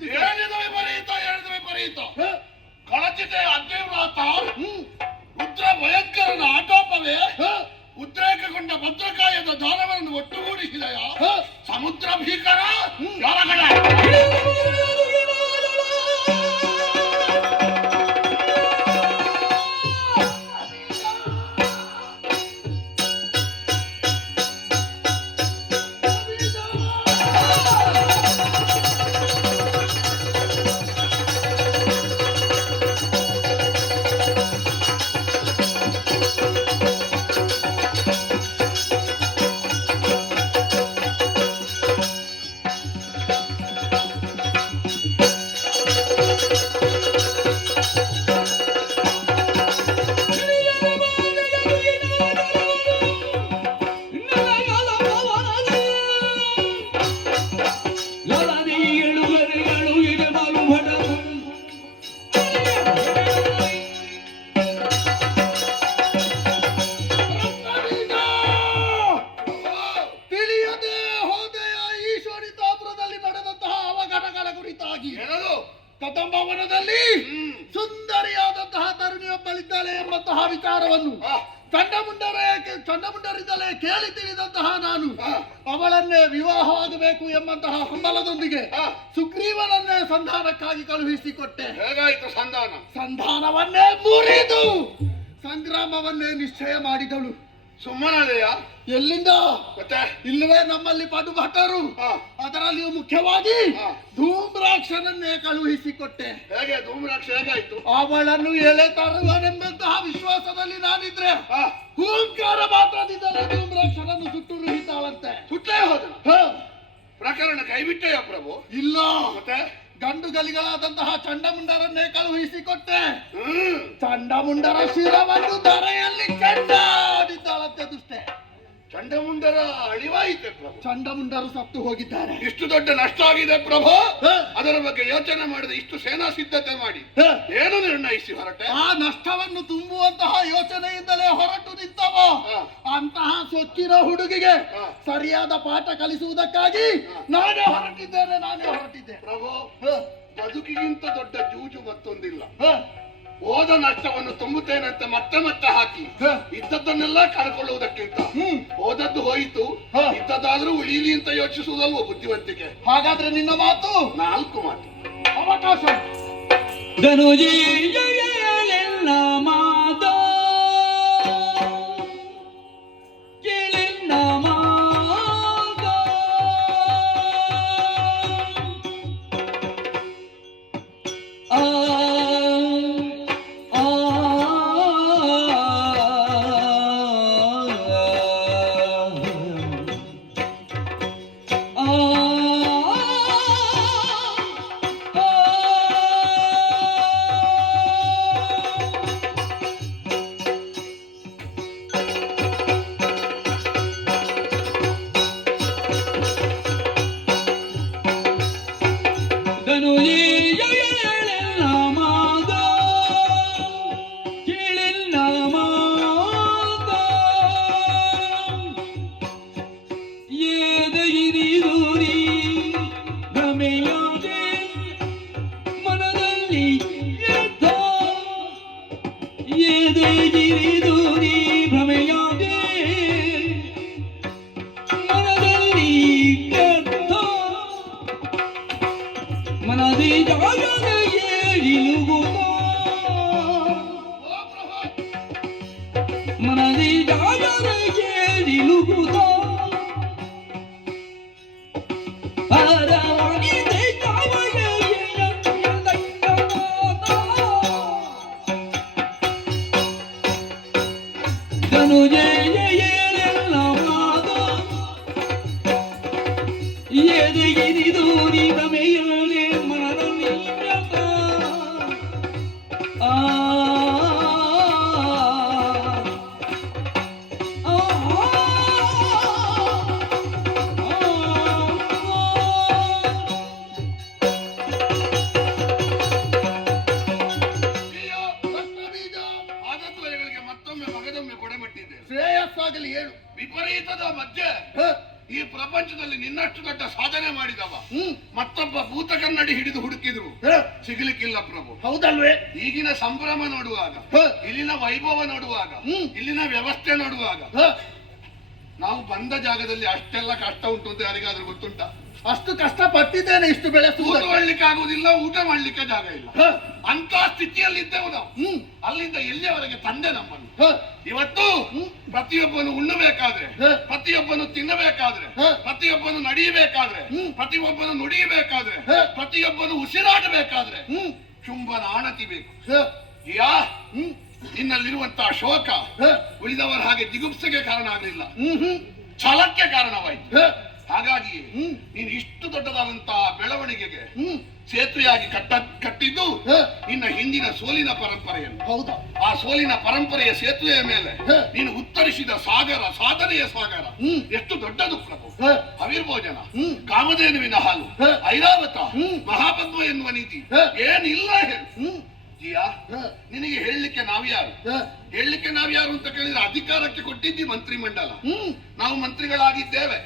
ಹೇಳಿದ ವಿಪರೀತ ಕಳಚಿತೆ ಅತಿವ್ರಾತ ರುದ್ರ ಭಯಂಕರನ ಆಟೋಪವೇ ಉದ್ರೇಕಗೊಂಡ ಭದ್ರಕಾಯದ ದಾನವನ್ನು ಒಟ್ಟುಗೂಡಿಸಿದೆಯ ಸಮುದ್ರ ಭೀಕರ ಕದಂಬವನದಲ್ಲಿ ಸುಂದರಿಯಾದಂತಹ ತರುಣಿಯೊಬ್ಬಳಿದ್ದಾಳೆ ಎಂಬಂತಹ ವಿಚಾರವನ್ನು ಚಂಡಮುಂಡರಿಂದಲೇ ಕೇಳಿ ತಿಳಿದಂತಹ ನಾನು ಅವಳನ್ನೇ ವಿವಾಹವಾಗಬೇಕು ಎಂಬಂತಹ ಹಂಬಲದೊಂದಿಗೆ ಸುಗ್ರೀವನನ್ನೇ ಸಂಧಾನಕ್ಕಾಗಿ ಕಳುಹಿಸಿಕೊಟ್ಟೆ. ಹೇಗಾಯಿತು ಸಂಧಾನವನ್ನೇ ಮುರಿದು ಸಂಗ್ರಾಮವನ್ನೇ ನಿಶ್ಚಯ ಮಾಡಿದಳು. ಸುಮ್ಮನದೆಯ ಎಲ್ಲಿಂದ ಇಲ್ಲವೇ ನಮ್ಮಲ್ಲಿ ಪಟುಭಟರು, ಅದರಲ್ಲಿಯೂ ಮುಖ್ಯವಾಗಿ ಧೂಮ್ರಾಕ್ಷನನ್ನೇ ಕಳುಹಿಸಿಕೊಟ್ಟೆ. ಹೇಗೆ ಧೂಮ್ರಾಕ್ಷ ಹೇಗಾಯ್ತು? ಅವಳನ್ನು ಎಳೆ ತರುವನೆಂಬಂತಹ ವಿಶ್ವಾಸದಲ್ಲಿ ನಾನಿದ್ರೆ ಹೂಂಕಾರ ಮಾತ್ರದಿಂದಲೇ ಧೂಮ್ರಾಕ್ಷನನ್ನು ಸುಟ್ಟುರುಹಿತಾಳಂತೆ. ಸುಟ್ಟೇ ಹೋದ ಪ್ರಕರಣ ಕೈಬಿಟ್ಟೆಯ ಪ್ರಭು? ಇಲ್ಲ, ಮತ್ತೆ ಗಂಡು ಗಲಿಗಳಾದಂತಹ ಚಂಡಮುಂಡರನ್ನೇ ಕಳುಹಿಸಿಕೊಟ್ಟೆ. ಚಂಡಮುಂಡರ ಶಿರವನ್ನು ಧರೆಯಲ್ಲಿ ಚೆಂಡಾಡಿದ್ದಾಳಂತೆ ದುಷ್ಟೆ. ಚಂಡಮುಂಡರ ಅಳಿವಾಯಿತೆ ಪ್ರಭು. ಚಂಡಮುಂಡರು ಸತ್ತು ಹೋಗಿದ್ದಾರೆ. ಇಷ್ಟು ದೊಡ್ಡ ನಷ್ಟ ಆಗಿದೆ ಪ್ರಭು. ಅದರ ಬಗ್ಗೆ ಯೋಚನೆ ಮಾಡಿದ ಇಷ್ಟು ಸೇನಾ ಸಿದ್ಧತೆ ಮಾಡಿ ಏನು ನಿರ್ಣಯಿಸಿ ಹೊರಟೆ? ಆ ನಷ್ಟವನ್ನು ತುಂಬುವಂತಹ ಯೋಚನೆಯಿಂದಲೇ ಹೊರಟು ನಿಂತವ ಅಂತಹ ಸೊಕ್ಕಿನ ಹುಡುಗಿಗೆ ಸರಿಯಾದ ಪಾಠ ಕಲಿಸುವುದಕ್ಕಾಗಿ ನಾನೇ ಹೊರಟಿದ್ದೆ ಪ್ರಭು. ಬದುಕಿಗಿಂತ ದೊಡ್ಡ ಜೂಜು ಮತ್ತೊಂದಿಲ್ಲ. ಹೋದ ನಷ್ಟವನ್ನು ತುಂಬುತ್ತೇನಂತೆ ಮತ್ತೆ ಹಾಕಿ ಇದ್ದದ್ದನ್ನೆಲ್ಲ ಕಳ್ಕೊಳ್ಳುವುದಕ್ಕಿಂತ ಹೋದದ್ದು ಹೋಯಿತು, ಇದ್ದದ್ದಾದ್ರೂ ಉಳಿಲಿ ಅಂತ ಯೋಚಿಸುವುದಲ್ವ ಬುದ್ಧಿವಂತಿಕೆ. ಹಾಗಾದ್ರೆ ನಿನ್ನ ಮಾತು 4 ಮಾತು. ಅವಕಾಶ ಪ್ರಪಂಚದಲ್ಲಿ ನಿನ್ನಷ್ಟು ದೊಡ್ಡ ಸಾಧನೆ ಮಾಡಿದವ ಹ್ಮ್ ಮತ್ತೊಬ್ಬ ಭೂತ ಕನ್ನಡಿ ಹಿಡಿದು ಹುಡುಕಿದ್ರು ಸಿಗಲಿಕ್ಕಿಲ್ಲ ಪ್ರಭು. ಹೌದಲ್ವೇ? ಈಗಿನ ಸಂಭ್ರಮ ನೋಡುವಾಗ, ಇಲ್ಲಿನ ವೈಭವ ನೋಡುವಾಗ, ಇಲ್ಲಿನ ವ್ಯವಸ್ಥೆ ನೋಡುವಾಗ ನಾವು ಬಂದ ಜಾಗದಲ್ಲಿ ಅಷ್ಟೆಲ್ಲ ಕಷ್ಟ ಉಂಟು ಅಂತ ಯಾರಿಗಾದ್ರೂ ಗೊತ್ತುಂಟ? ಅಷ್ಟು ಕಷ್ಟ ಪಟ್ಟಿದ್ದೇನೆ ಇಷ್ಟು ಬೆಳೆಸುವುದು. ಮಾಡ್ಲಿಕ್ಕೆ ಆಗುದಿಲ್ಲ, ಊಟ ಮಾಡ್ಲಿಕ್ಕೆ ಜಾಗ ಇಲ್ಲ, ಅಂತ ಸ್ಥಿತಿಯಲ್ಲಿ ಇದ್ದೆವು ನಾವು. ಅಲ್ಲಿಂದ ಎಲ್ಲಿಯವರೆಗೆ ತಂದೆ ನಮ್ಮನ್ನು. ಇವತ್ತು ಪ್ರತಿಯೊಬ್ಬನು ಉಣ್ಣಬೇಕಾದ್ರೆ, ಪ್ರತಿಯೊಬ್ಬನು ತಿನ್ನಬೇಕಾದ್ರೆ, ಪ್ರತಿಯೊಬ್ಬನು ನಡೆಯಬೇಕಾದ್ರೆ, ಪ್ರತಿಯೊಬ್ಬನು ನುಡಿಯಬೇಕಾದ್ರೆ, ಪ್ರತಿಯೊಬ್ಬನು ಉಸಿರಾಡಬೇಕಾದ್ರೆ ಚುಂಬನ ಆಣತಿ ಬೇಕು. ಯಾ ನಿನ್ನಲ್ಲಿರುವಂತಹ ಶೋಕ ಉಳಿದವರ ಹಾಗೆ ಜಿಗುಪ್ಸೆಗೆ ಕಾರಣ ಆಗಲಿಲ್ಲ, ಛಲಕ್ಕೆ ಕಾರಣವಾಯಿತು. ಹಾಗಾಗಿ ನೀನು ಇಷ್ಟು ದೊಡ್ಡದಾದಂತಹ ಬೆಳವಣಿಗೆಗೆ ಸೇತುವೆಯಾಗಿ ಕಟ್ಟಿದ್ದು ನಿನ್ನ ಹಿಂದಿನ ಸೋಲಿನ ಪರಂಪರೆಯನ್ನು. ಹೌದಾ? ಆ ಸೋಲಿನ ಪರಂಪರೆಯ ಸೇತುವೆಯ ಮೇಲೆ ನೀನು ಉತ್ತರಿಸಿದ ಸಾಗರ, ಸಾಧನೆಯ ಸಾಗರ ಎಷ್ಟು ದೊಡ್ಡದು ಪ್ರಭು. ಅವಿರ್ಭೋಜನ, ಕಾಮಧೇನುವಿನ ಹಾಲು, ಐರಾವತ, ಮಹಾಪದ್ಮ ಎನ್ನುವ ನೀತಿ ಏನಿಲ್ಲ ಹೇಳು. ಜಿಯಾ, ನಿನಗೆ ಹೇಳಲಿಕ್ಕೆ ನಾವ್ಯಾರು? ಹೇಳಲಿಕ್ಕೆ ನಾವ್ಯಾರು ಅಂತ ಕೇಳಿದ್ರೆ ಅಧಿಕಾರಕ್ಕೆ ಕೊಟ್ಟಿದ್ದಿ ಮಂತ್ರಿಮಂಡಲ, ನಾವು ಮಂತ್ರಿಗಳಾಗಿದ್ದೇವೆ.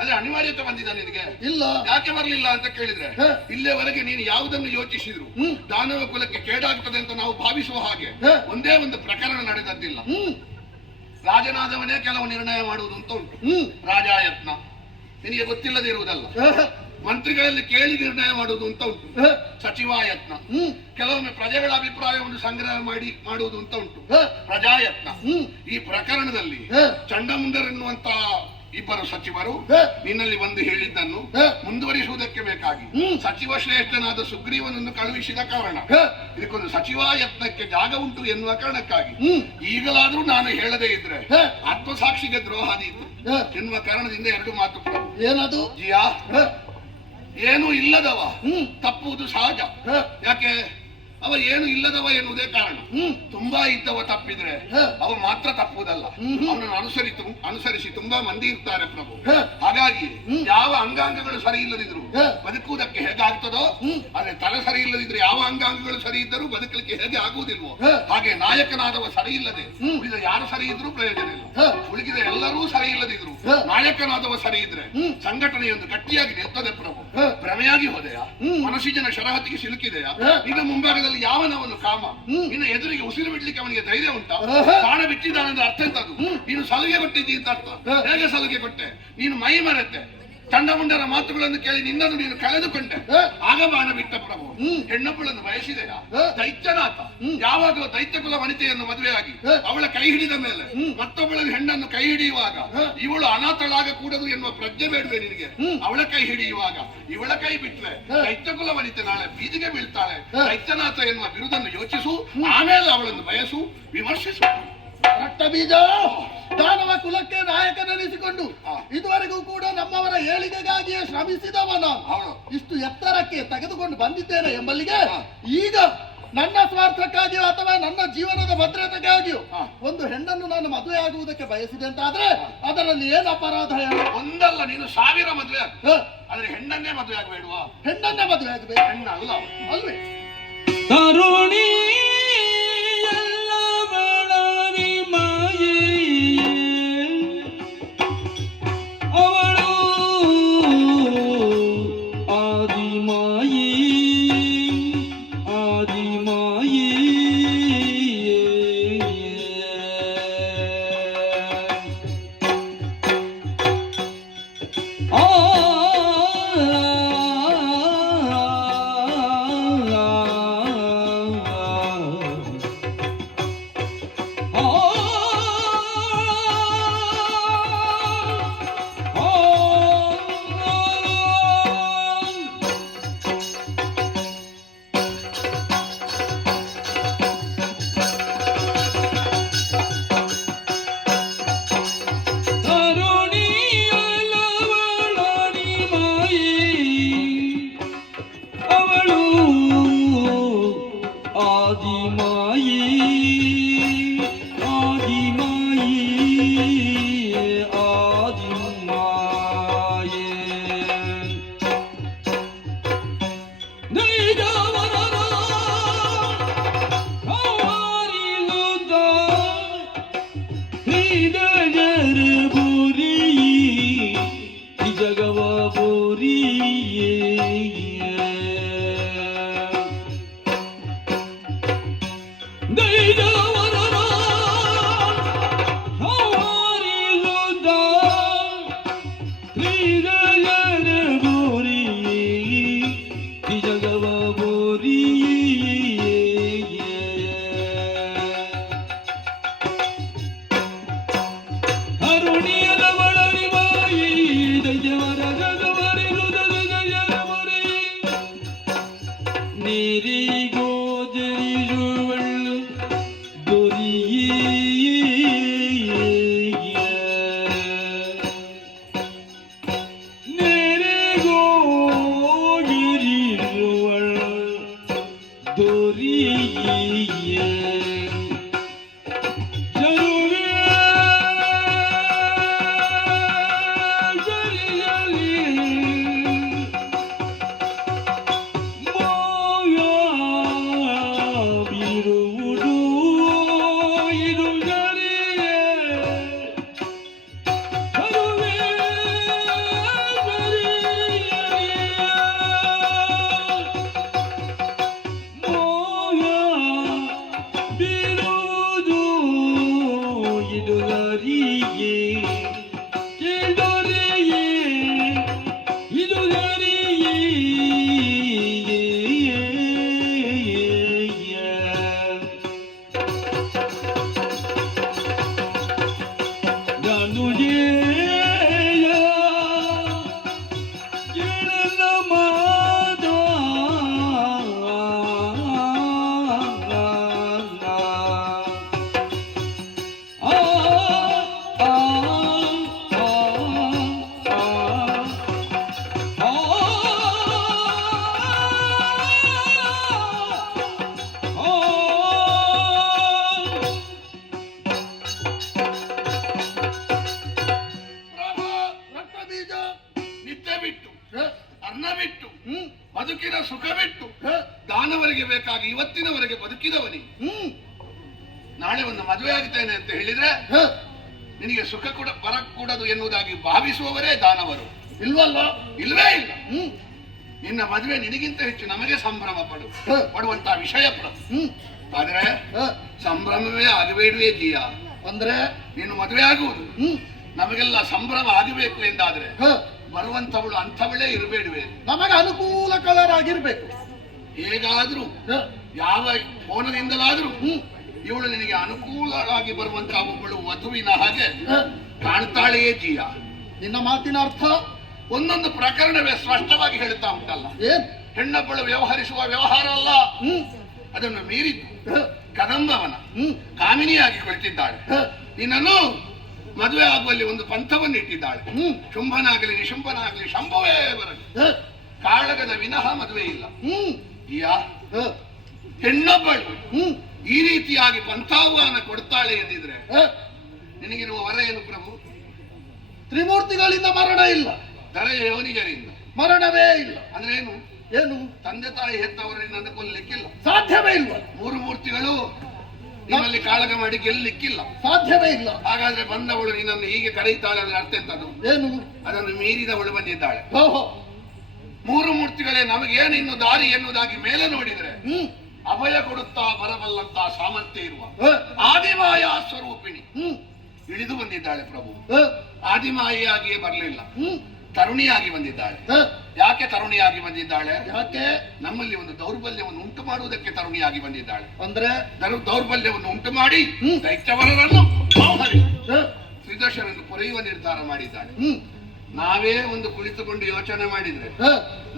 ಅದೇ ಅನಿವಾರ್ಯತೆ ಬಂದಿದೆ ನಿನಗೆ? ಇಲ್ಲ. ಯಾಕೆ ಬರಲಿಲ್ಲ ಅಂತ ಕೇಳಿದ್ರೆ, ಇಲ್ಲಿಯವರೆಗೆ ನೀನು ಯಾವುದನ್ನು ಯೋಚಿಸಿದ್ರು ದಾನವ ಕುಲಕ್ಕೆ ಕೇಡಾಗ್ತದೆ ಅಂತ ನಾವು ಭಾವಿಸುವ ಹಾಗೆ ಒಂದೇ ಒಂದು ಪ್ರಕರಣ ನಡೆದದ್ದಿಲ್ಲ. ರಾಜನಾದವನೇ ಕೆಲವು ನಿರ್ಣಯ ಮಾಡುವುದು ಅಂತ ಉಂಟು. ರಾಜಾಯತ್ನ ನಿನಗೆ ಗೊತ್ತಿಲ್ಲದಿರುವುದಲ್ಲ. ಮಂತ್ರಿಗಳಲ್ಲಿ ಕೇಳಿ ನಿರ್ಣಯ ಮಾಡುವುದು ಅಂತ ಉಂಟು. ಸಚಿವಾಯತ್ನ, ಕೆಲವೊಮ್ಮೆ ಪ್ರಜೆಗಳ ಅಭಿಪ್ರಾಯವನ್ನು ಸಂಗ್ರಹ ಮಾಡುವುದು ಅಂತ ಉಂಟು. ಪ್ರಜಾಯತ್ನ. ಈ ಪ್ರಕರಣದಲ್ಲಿ ಚಂಡಮುಂಡರೆನ್ನುವಂತ ಇಬ್ಬರು ಸಚಿವರು ನಿನ್ನಲ್ಲಿ ಬಂದು ಹೇಳಿದ್ದನ್ನು ಮುಂದುವರಿಸುವುದಕ್ಕೆ ಬೇಕಾಗಿ ಸಚಿವ ಶ್ರೇಷ್ಠನಾದ ಸುಗ್ರೀವನನ್ನು ಕಳುಹಿಸಿದ ಕಾರಣ, ಇದಕ್ಕೊಂದು ಸಚಿವಾಯತ್ನಕ್ಕೆ ಜಾಗ ಉಂಟು ಎನ್ನುವ ಕಾರಣಕ್ಕಾಗಿ ಈಗಲಾದ್ರೂ ನಾನು ಹೇಳದೇ ಇದ್ರೆ ಆತ್ಮಸಾಕ್ಷಿಗೆ ದ್ರೋಹ ಆದೀತು ಎನ್ನುವ ಕಾರಣದಿಂದ ಎರಡು ಮಾತು. ಏನದು? ಜಿಯಾ, ಏನು ಇಲ್ಲದವ ತಪ್ಪುವುದು ಸಹಜ. ಯಾಕೆ? ಅವ ಏನು ಇಲ್ಲದವ ಎನ್ನುವುದೇ ಕಾರಣ. ತುಂಬಾ ಇದ್ದವ ತಪ್ಪಿದ್ರೆ ಅವ ಮಾತ್ರ ತಪ್ಪುವುದಲ್ಲ, ಅವನನ್ನು ಅನುಸರಿಸಿ ತುಂಬಾ ಮಂದಿ ಇರ್ತಾರೆ ಪ್ರಭು. ಹಾಗಾಗಿ ಯಾವ ಅಂಗಾಂಗಗಳು ಸರಿ ಇಲ್ಲದಿದ್ರು ಬದುಕುವುದಕ್ಕೆ ಹೇಗಾಗ್ತದೋ, ಅದೇ ತಲೆ ಸರಿ ಇಲ್ಲದಿದ್ರೆ ಯಾವ ಅಂಗಾಂಗಗಳು ಸರಿ ಇದ್ದರೂ ಬದುಕಲಿಕ್ಕೆ ಹೇಗೆ ಆಗುವುದಿಲ್ವೋ ಹಾಗೆ ನಾಯಕನಾದವ ಸರಿ ಇಲ್ಲದೆ ಉಳಿದ ಯಾರು ಸರಿ ಇದ್ರೂ ಪ್ರಯೋಜನ ಇಲ್ಲ. ಉಳಿದ ಎಲ್ಲರೂ ಸರಿ ಇಲ್ಲದಿದ್ರು ನಾಯಕನಾದವ ಸರಿ ಇದ್ರೆ ಸಂಘಟನೆಯೊಂದು ಗಟ್ಟಿಯಾಗಿ ನಿಲ್ತದೆ ಪ್ರಭು. ಭ್ರಮೆಯಾಗಿ ಹೋದೆಯ? ಮನಸ್ಸಿನ ಶರಹತ್ತಿಗೆ ಸಿಲುಕಿದೆಯಾ? ನಿನ್ನ ಮುಂಭಾಗದಲ್ಲಿ ಯಾವನವನು ಕಾಮ, ನಿನ್ನ ಎದುರಿಗೆ ಉಸಿರು ಬಿಡ್ಲಿಕ್ಕೆ ಅವನಿಗೆ ಧೈರ್ಯ ಉಂಟಾ? ಪ್ರಾಣ ಬಿಟ್ಟಿದ್ದಾನೆ ಅಂದ್ರೆ ಅರ್ಥ ಎಂತದು? ನೀನು ಸಲುಗೆ ಕೊಟ್ಟಿದ್ದೀ ಅಂತ ಅರ್ಥ. ಹೇಗೆ ಸಲುಗೆ ಕೊಟ್ಟೆ? ನೀನು ಮೈ ಮರೆತೆ, ಚಂಡಮುಂಡರ ಮಾತುಗಳನ್ನು ಕೇಳಿ ನಿನ್ನನ್ನು ನೀನು ಕಳೆದುಕೊಂಡೆ, ಆಗ ಬಾಣ ಬಿಟ್ಟ ಪ್ರಭು. ಹೆಣ್ಣೊಬ್ಬಳನ್ನು ಬಯಸಿದೆಯಾ? ದೈತ್ಯನಾಥ ಯಾವಾಗಲೂ ದೈತ್ಯ ಕುಲ ವನಿತೆಯನ್ನು ಮದುವೆಯಾಗಿ ಅವಳ ಕೈ ಹಿಡಿದ ಮೇಲೆ ಮತ್ತೊಬ್ಬಳ ಹೆಣ್ಣನ್ನು ಕೈ ಹಿಡಿಯುವಾಗ ಇವಳು ಅನಾಥಳಾಗಕೂಡದು ಎನ್ನುವ ಪ್ರಜ್ಞೆ ಬೇಡವೆ ನಿನಗೆ? ಅವಳ ಕೈ ಹಿಡಿಯುವಾಗ ಇವಳ ಕೈ ಬಿಟ್ರೆ ದೈತ್ಯ ಕುಲ ವನಿತೆ ನಾಳೆ ಬೀದಿಗೆ ಬೀಳ್ತಾಳೆ. ದೈತ್ಯನಾಥ ಎನ್ನುವ ಬಿರುದನ್ನು ಯೋಚಿಸು, ಆಮೇಲೆ ಅವಳನ್ನು ಬಯಸು, ವಿಮರ್ಶಿಸು. ರಕ್ತ ಬೀಜ ದಾನವ ಕುಲಕ್ಕೆ ನಾಯಕನೆನಿಸಿಕೊಂಡು ಇದುವರೆಗೂ ಕೂಡ ನಮ್ಮವರ ಏಳಿಗೆಗಾಗಿಯೇ ಶ್ರಮಿಸಿದವ ನಾನು ಇಷ್ಟು ಎತ್ತರಕ್ಕೆ ತೆಗೆದುಕೊಂಡು ಬಂದಿದ್ದೇನೆ ಎಂಬಲ್ಲಿಗೆ ಈಗ ನನ್ನ ಸ್ವಾರ್ಥಕ್ಕಾಗಿಯೋ ಅಥವಾ ನನ್ನ ಜೀವನದ ಭದ್ರತೆಗಾಗಿಯೋ ಒಂದು ಹೆಣ್ಣನ್ನು ನಾನು ಮದುವೆ ಆಗುವುದಕ್ಕೆ ಬಯಸಿದೆ ಅಂತ ಆದ್ರೆ ಅದರಲ್ಲಿ ಏನು ಅಪರಾಧ? ಒಂದಲ್ಲ, ನೀನು 1000 ಮದುವೆ ಆದ್ರೆ ಹೆಣ್ಣನ್ನೇ ಮದುವೆ ಆಗಬೇಡುವ? ಹೆಣ್ಣನ್ನೇ ಮದುವೆ ಆಗಬೇಕು, ಹೆಣ್ಣಲ್ಲ ಅಲ್ವೇ? ತರುಣಿ ಬದುಕಿನ ಸುಖ ಬಿಟ್ಟು ದಾನವರಿಗೆ ಬೇಕಾಗಿ ಇವತ್ತಿನವರೆಗೆ ಬದುಕಿದವನಿ ನಾಳೆ ಒಂದು ಮದುವೆ ಆಗ್ತೇನೆ ಅಂತ ಹೇಳಿದ್ರೆ ನಿನಗೆ ಸುಖ ಬರಕೂಡದು ಎನ್ನುವುದಾಗಿ ಭಾವಿಸುವವರೇ ದಾನವರು. ಇಲ್ವಲ್ಲ? ಇಲ್ವೇ ಇಲ್ಲ. ನಿನ್ನ ಮದುವೆ ನಿನಗಿಂತ ಹೆಚ್ಚು ನಮಗೆ ಸಂಭ್ರಮ ಪಡುವಂತ ವಿಷಯ ಆದ್ರೆ ಸಂಭ್ರಮವೇ ಆಗಬೇಡುವೆ ಜೀಯ. ಅಂದ್ರೆ ನೀನು ಮದುವೆ ಆಗುವುದು ನಮಗೆಲ್ಲ ಸಂಭ್ರಮ ಆಗಬೇಕು ಎಂದಾದ್ರೆ ಬರುವಂತವಳು ಅಂಥವಳೇ ಇರಬೇಡುವೆ. ನಮಗೆ ಅನುಕೂಲಕರರಾಗಿರ್ಬೇಕು. ಹೇಗಾದ್ರೂ ಯಾವ ಕೋನದಿಂದಲಾದ್ರೂ ಇವಳು ನಿನಗೆ ಅನುಕೂಲವಾಗಿ ಬರುವಂತಹ ಒಬ್ಬಳು ವಧುವಿನ ಹಾಗೆ ಕಾಣ್ತಾಳೆಯೇ ಜೀಯ. ನಿನ್ನ ಮಾತಿನ ಅರ್ಥ ಒಂದೊಂದು ಪ್ರಕರಣವೇ ಸ್ಪಷ್ಟವಾಗಿ ಹೇಳುತ್ತಾ ಉಂಟಲ್ಲ. ಹೆಣ್ಣೊಬ್ಬಳು ವ್ಯವಹರಿಸುವ ವ್ಯವಹಾರ ಅಲ್ಲ, ಅದನ್ನು ಮೀರಿದ್ದು ಕದಂಬವನ ಕಾಮಿನಿಯಾಗಿ ಕುಳಿತಿದ್ದಾಳೆ. ನಿನ್ನನ್ನು ಮದುವೆ ಆಗುವಲ್ಲಿ ಒಂದು ಪಂಥವನ್ನು ಇಟ್ಟಿದ್ದಾಳೆ. ಶುಂಭನಾಗಲಿ ನಿಶುಂಭನಾಗಲಿ ಶಂಭುವೇ ಬರಲಿ, ಕಾಳಗದ ವಿನಃ ಮದುವೆ ಇಲ್ಲ. ಹೆಣ್ಣೊಬ್ಬಳು ಈ ರೀತಿಯಾಗಿ ಪಂಥಾಹ್ವಾನ ಕೊಡ್ತಾಳೆ ಎಂದಿದ್ರೆ ನಿನಗಿರುವ ವರ ಏನು ಪ್ರಭು? ತ್ರಿಮೂರ್ತಿಗಳಿಂದ ಮರಣ ಇಲ್ಲ, ದರೆಯ ಯೋನಿಗರಿಂದ ಮರಣವೇ ಇಲ್ಲ. ಅಂದ್ರೆ ಏನು? ಏನು? ತಂದೆ ತಾಯಿ ಹೆತ್ತವರಿಂದ ಕೊಲ್ಲಿಕ್ಕಿಲ್ಲ, ಸಾಧ್ಯವೇ ಇಲ್ಲ. ಮೂರು ಮೂರ್ತಿಗಳು ನಿನ್ನಲ್ಲಿ ಕಾಳಗ ಮಾಡಿ ಗೆಲ್ಲಿಕ್ಕಿಲ್ಲ, ಸಾಧ್ಯವೇ ಇಲ್ಲ. ಹಾಗಾದ್ರೆ ಬಂದವಳು ನಿನ್ನನ್ನು ಹೀಗೆ ಕರೆಯುತ್ತಾಳೆ ಅಂದ್ರೆ ಅರ್ಥ ಎಂತದ್ದು? ಏನು? ಅದನ್ನು ಮೀರಿದವಳು ಬಂದಿದ್ದಾಳೆ. ಓಹೋ, ಮೂರು ಮೂರ್ತಿಗಳೇ ನಮಗೇನು ಇನ್ನು ದಾರಿ ಎನ್ನುವುದಾಗಿ ಮೇಲೆ ನೋಡಿದ್ರೆ ಅಭಯ ಕೊಡುತ್ತಾ ಬರಬಲ್ಲಂತ ಸಾಮರ್ಥ್ಯ ಇರುವ ಆದಿಮಾಯ ಸ್ವರೂಪಿಣಿ ಇಳಿದು ಬಂದಿದ್ದಾಳೆ ಪ್ರಭು. ಆದಿಮಾಯಿಯಾಗಿಯೇ ಬರಲಿಲ್ಲ, ತರುಣಿಯಾಗಿ ಬಂದಿದ್ದಾಳೆ. ಯಾಕೆ ತರುಣಿಯಾಗಿ ಬಂದಿದ್ದಾಳೆ? ಯಾಕೆ? ನಮ್ಮಲ್ಲಿ ಒಂದು ದೌರ್ಬಲ್ಯವನ್ನು ಉಂಟು ಮಾಡುವುದಕ್ಕೆ ತರುಣಿಯಾಗಿ ಬಂದಿದ್ದಾಳೆ. ಅಂದ್ರೆ ದೌರ್ಬಲ್ಯವನ್ನು ಉಂಟು ಮಾಡಿ ದೈತ್ಯವರನ್ನು ತ್ರಿದಶರನ್ನು ಕೊರೆಯುವ ನಿರ್ಧಾರ ಮಾಡಿದ್ದಾಳೆ. ನಾವೇ ಒಂದು ಕುಳಿತುಕೊಂಡು ಯೋಚನೆ ಮಾಡಿದ್ರೆ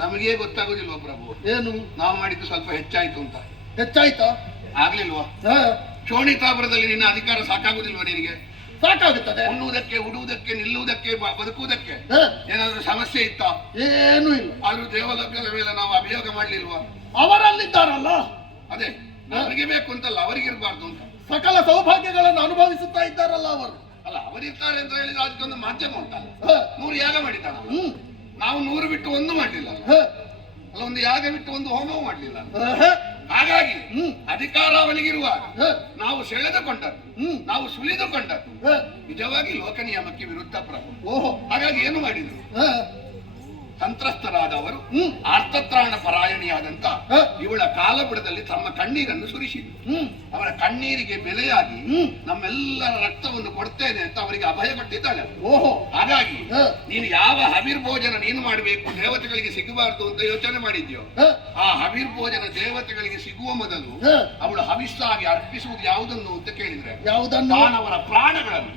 ನಮಗೇ ಗೊತ್ತಾಗುದಿಲ್ವ ಪ್ರಭು? ಏನು? ನಾವು ಮಾಡಿದ್ದು ಸ್ವಲ್ಪ ಹೆಚ್ಚಾಯ್ತು ಅಂತ. ಹೆಚ್ಚಾಯ್ತಾ? ಆಗ್ಲಿಲ್ವಾ? ಶೋಣಿತಾಪುರದಲ್ಲಿ ನಿನ್ನ ಅಧಿಕಾರ ಸಾಕಾಗುದಿಲ್ವಾ ನಿನಗೆ? ಸಾಕಾಗುತ್ತದೆ. ಉಣ್ಣುವುದಕ್ಕೆ, ಉಡುವುದಕ್ಕೆ, ನಿಲ್ಲುವುದಕ್ಕೆ, ಬದುಕುವುದಕ್ಕೆ ಏನಾದ್ರೂ ಸಮಸ್ಯೆ ಇತ್ತ? ಏನೂ ಇಲ್ಲ. ಆದ್ರೂ ದೇವಲೋಕದ ಮೇಲೆ ನಾವು ಅಭಿಯೋಗ ಮಾಡ್ಲಿಲ್ವಾ? ಅವರಲ್ಲಿದ್ದಾರಲ್ಲ, ಅದೇ ನಮಗೆ ಬೇಕು ಅಂತಲ್ಲ, ಅವರಿಗಿರ್ಬಾರ್ದು ಅಂತ. ಸಕಲ ಸೌಭಾಗ್ಯಗಳನ್ನು ಅನುಭವಿಸುತ್ತಾ ಇದ್ದಾರಲ್ಲ ಅವರು. ಅಲ್ಲ, ಅವರಿರ್ತಾರೆ ಅಂತ ಹೇಳಿದ್ರೆ ಅದಕ್ಕೊಂದು ಮಾಧ್ಯಮ ಉಂಟಲ್ಲ. 100 ಯಾಗ ಮಾಡಿದ್ದಾನ, ನಾವು 100 ಬಿಟ್ಟು ಒಂದು ಮಾಡ್ಲಿಲ್ಲ ಅಲ್ಲ, ಒಂದು ಯಾಗ ಬಿಟ್ಟು ಒಂದು ಹೋಮವೂ ಮಾಡ್ಲಿಲ್ಲ. ಹಾಗಾಗಿ ಅಧಿಕಾರ ಅವನಿಗಿರುವಾಗ ನಾವು ಸೆಳೆದುಕೊಂಡದ್ದು, ನಾವು ಸುಲಿದುಕೊಂಡದ್ದು ನಿಜವಾಗಿ ಲೋಕ ನಿಯಮಕ್ಕೆ ವಿರುದ್ಧ ಪ್ರಭು. ಹಾಗಾಗಿ ಏನು ಮಾಡಿದ್ರು? ಸಂತ್ರಸ್ತರಾದವರು ಆರ್ತತ್ರಾಣ ಪರಾಯಣಿಯಾದಂತ ಇವಳ ಕಾಲಬುಡದಲ್ಲಿ ತಮ್ಮ ಕಣ್ಣೀರನ್ನು ಸುರಿಸಿದ್ರು. ಅವರ ಕಣ್ಣೀರಿಗೆ ಬೆಲೆಯಾಗಿ ನಮ್ಮೆಲ್ಲರ ರಕ್ತವನ್ನು ಕೊಡ್ತೇನೆ ಅಂತ ಅವರಿಗೆ ಅಭಯ ಕೊಟ್ಟಿದ್ದಾಳೆ. ಓಹೋ, ಹಾಗಾಗಿ ನೀನು ಯಾವ ಹವಿರ್ಭೋಜನ ನೀನು ಮಾಡಬೇಕು ದೇವತೆಗಳಿಗೆ ಸಿಗಬಾರ್ದು ಅಂತ ಯೋಚನೆ ಮಾಡಿದ್ಯೋ, ಆ ಹವಿರ್ಭೋಜನ ದೇವತೆಗಳಿಗೆ ಸಿಗುವ ಮೊದಲು ಅವಳು ಹವಿಸ್ಸಾಗಿ ಅರ್ಪಿಸುವುದು ಯಾವುದನ್ನು ಅಂತ ಕೇಳಿದ್ರೆ ಯಾವುದನ್ನು? ದಾನವರ ಪ್ರಾಣಗಳನ್ನು.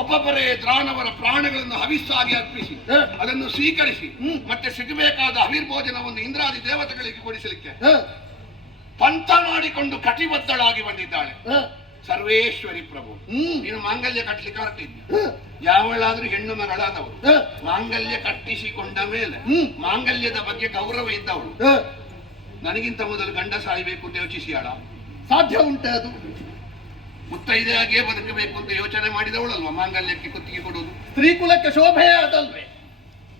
ಒಬ್ಬೊಬ್ಬರೇ ದಾನವರ ಪ್ರಾಣಗಳನ್ನು ಹವಿಸ್ಸಾಗಿ ಅರ್ಪಿಸಿ ಅದನ್ನು ಸ್ವೀಕರಿಸಿ ಮತ್ತೆ ಸಿಗಬೇಕಾದ ಹವಿರ್ಭೋಜನವನ್ನು ಇಂದ್ರಾದಿ ದೇವತೆಗಳಿಗೆ ಕೊಡಿಸಲಿಕ್ಕೆ ಪಂಥ ಮಾಡಿಕೊಂಡು ಕಟಿಬದ್ಧಳಾಗಿ ಬಂದಿದ್ದಾಳೆ ಸರ್ವೇಶ್ವರಿ ಪ್ರಭು. ನೀನು ಮಾಂಗಲ್ಯ ಕಟ್ಟಲಿಕ್ಕೆ ಹೊರಟಿದ್ದ ಯಾವಳಾದ್ರೂ ಹೆಣ್ಣು ಮಗಳಾದವಳು ಮಾಂಗಲ್ಯ ಕಟ್ಟಿಸಿಕೊಂಡ ಮೇಲೆ ಮಾಂಗಲ್ಯದ ಬಗ್ಗೆ ಗೌರವ ಇದ್ದವಳು ನನಗಿಂತ ಮೊದಲು ಗಂಡ ಸಾಯಬೇಕು ಅಂತ ಯೋಚಿಸಿಯಾಳ? ಸಾಧ್ಯ ಉಂಟೆ ಅದು? ಮುತ್ತೈದೆಯಾಗಿಯೇ ಬದುಕಬೇಕು ಅಂತ ಯೋಚನೆ ಮಾಡಿದವಳಲ್ವಾ ಮಾಂಗಲ್ಯಕ್ಕೆ ಕುತ್ತಿಗೆ ಕೊಡುವುದು? ಸ್ತ್ರೀ ಕುಲಕ್ಕೆ ಶೋಭೆಯೇ ಅದಲ್ವೇ?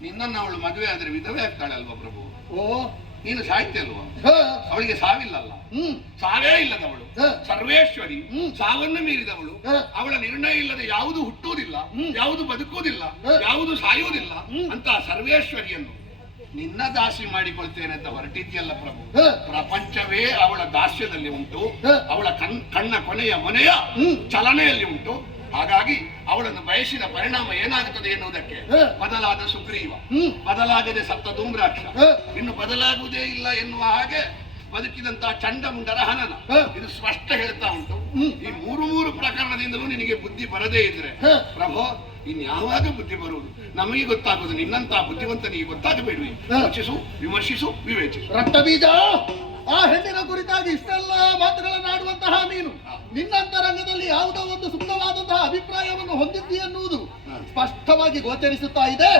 ನಿನ್ನನ್ನು ಅವಳು ಮದುವೆ ಆದ್ರೆ ವಿಧವೆ ಆಗ್ತಾಳೆ ಅಲ್ವಾ ಪ್ರಭು? ಓ, ನೀನು ಸಾಯ್ತೆ ಅಲ್ವಾ? ಅವಳಿಗೆ ಸಾವಿಲ್ಲಲ್ಲ, ಸಾವೇ ಇಲ್ಲದವಳು ಸರ್ವೇಶ್ವರಿ, ಸಾವನ್ನು ಮೀರಿದವಳು. ಅವಳ ನಿರ್ಣಯ ಇಲ್ಲದೆ ಯಾವುದು ಹುಟ್ಟುವುದಿಲ್ಲ, ಯಾವುದು ಬದುಕುವುದಿಲ್ಲ, ಯಾವುದು ಸಾಯುವುದಿಲ್ಲ ಅಂತ ಸರ್ವೇಶ್ವರಿಯನ್ನು ನಿನ್ನ ದಾಸಿ ಮಾಡಿಕೊಳ್ತೇನೆ ಅಂತ ಹೊರಟಿದ್ಯಲ್ಲ ಪ್ರಭು. ಪ್ರಪಂಚವೇ ಅವಳ ದಾಸ್ಯದಲ್ಲಿ ಉಂಟು, ಅವಳ ಕಣ್ಣ ಕೊನೆಯ ಮೊನೆಯ ಚಲನೆಯಲ್ಲಿ ಉಂಟು. ಹಾಗಾಗಿ ಅವಳನ್ನು ಬಯಸಿದ ಪರಿಣಾಮ ಏನಾಗುತ್ತದೆ ಎನ್ನುವುದಕ್ಕೆ ಬದಲಾದ ಸುಗ್ರೀವ, ಬದಲಾಗದೆ ಸತ್ತ ಧೂಮ್ರಾಕ್ಷ, ಇನ್ನು ಬದಲಾಗುವುದೇ ಇಲ್ಲ ಎನ್ನುವ ಹಾಗೆ ಬದುಕಿದಂತಹ ಚಂಡಮುಂಡರ ಹನನ, ಇದು ಸ್ಪಷ್ಟ ಹೇಳ್ತಾ ಉಂಟು. ಈ ಮೂರು ಪ್ರಕರಣದಿಂದಲೂ ನಿನಗೆ ಬುದ್ಧಿ ಬರದೇ ಇದ್ರೆ ಪ್ರಭು ಇನ್ಯಾವಾಗ ಬುದ್ಧಿ ಬರುವುದು? ನಮಗೆ ಗೊತ್ತಾಗುವುದು, ನಿನ್ನಂತಹ ಬುದ್ಧಿವಂತನಿಗೆ ಗೊತ್ತಾಗಬೇಡ್ವಿ. ಯೋಚಿಸು, ವಿಮರ್ಶಿಸು, ವಿವೇಚಿಸು. ರಕ್ತ ಬೀಜ, ಆ ಹೆಣ್ಣಿನ ಕುರಿತಾಗಿ ಇಷ್ಟೆಲ್ಲ ಮಾತುಗಳನ್ನಾಡುವಂತಹ ನೀನು ನಿನ್ನಂತರಂಗದಲ್ಲಿ ಯಾವುದೋ ಒಂದು ಸೂಕ್ತವಾದಂತಹ ಅಭಿಪ್ರಾಯವನ್ನು ಹೊಂದಿದ್ದಿ ಎನ್ನುವುದು ಸ್ಪಷ್ಟವಾಗಿ ಗೋಚರಿಸುತ್ತಾ ಇದೆ.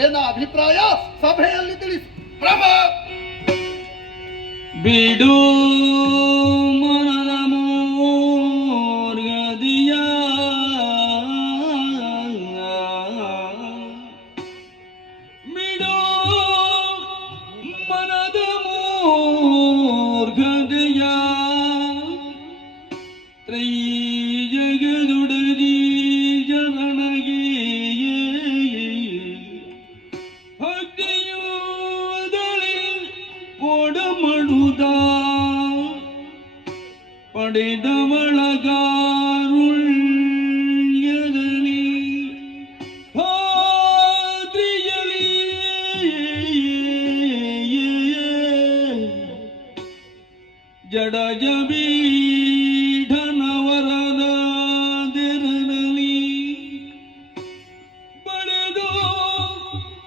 ಏನ ಅಭಿಪ್ರಾಯ ಸಭೆಯಲ್ಲಿ ತಿಳಿಸು ಪ್ರಭು. ಬಿಡು ಮನದ ಮೋರ್ಗದಿಯ ಬಿಡು ಮನದ ಮೋರ್ಗದಿಯ ತ್ರೈ ಜಗದುಡದಿ ಜನನಗೆ ಒಡಮಡುದ ಪಡೆದವಳಗಾರುಳ್ಯದಲ್ಲಿ ಹಾದ್ರಿಯಲಿ ಜಡಜಬೀಢನವರದ ದೆರನಲ್ಲಿ ಪಡೆದು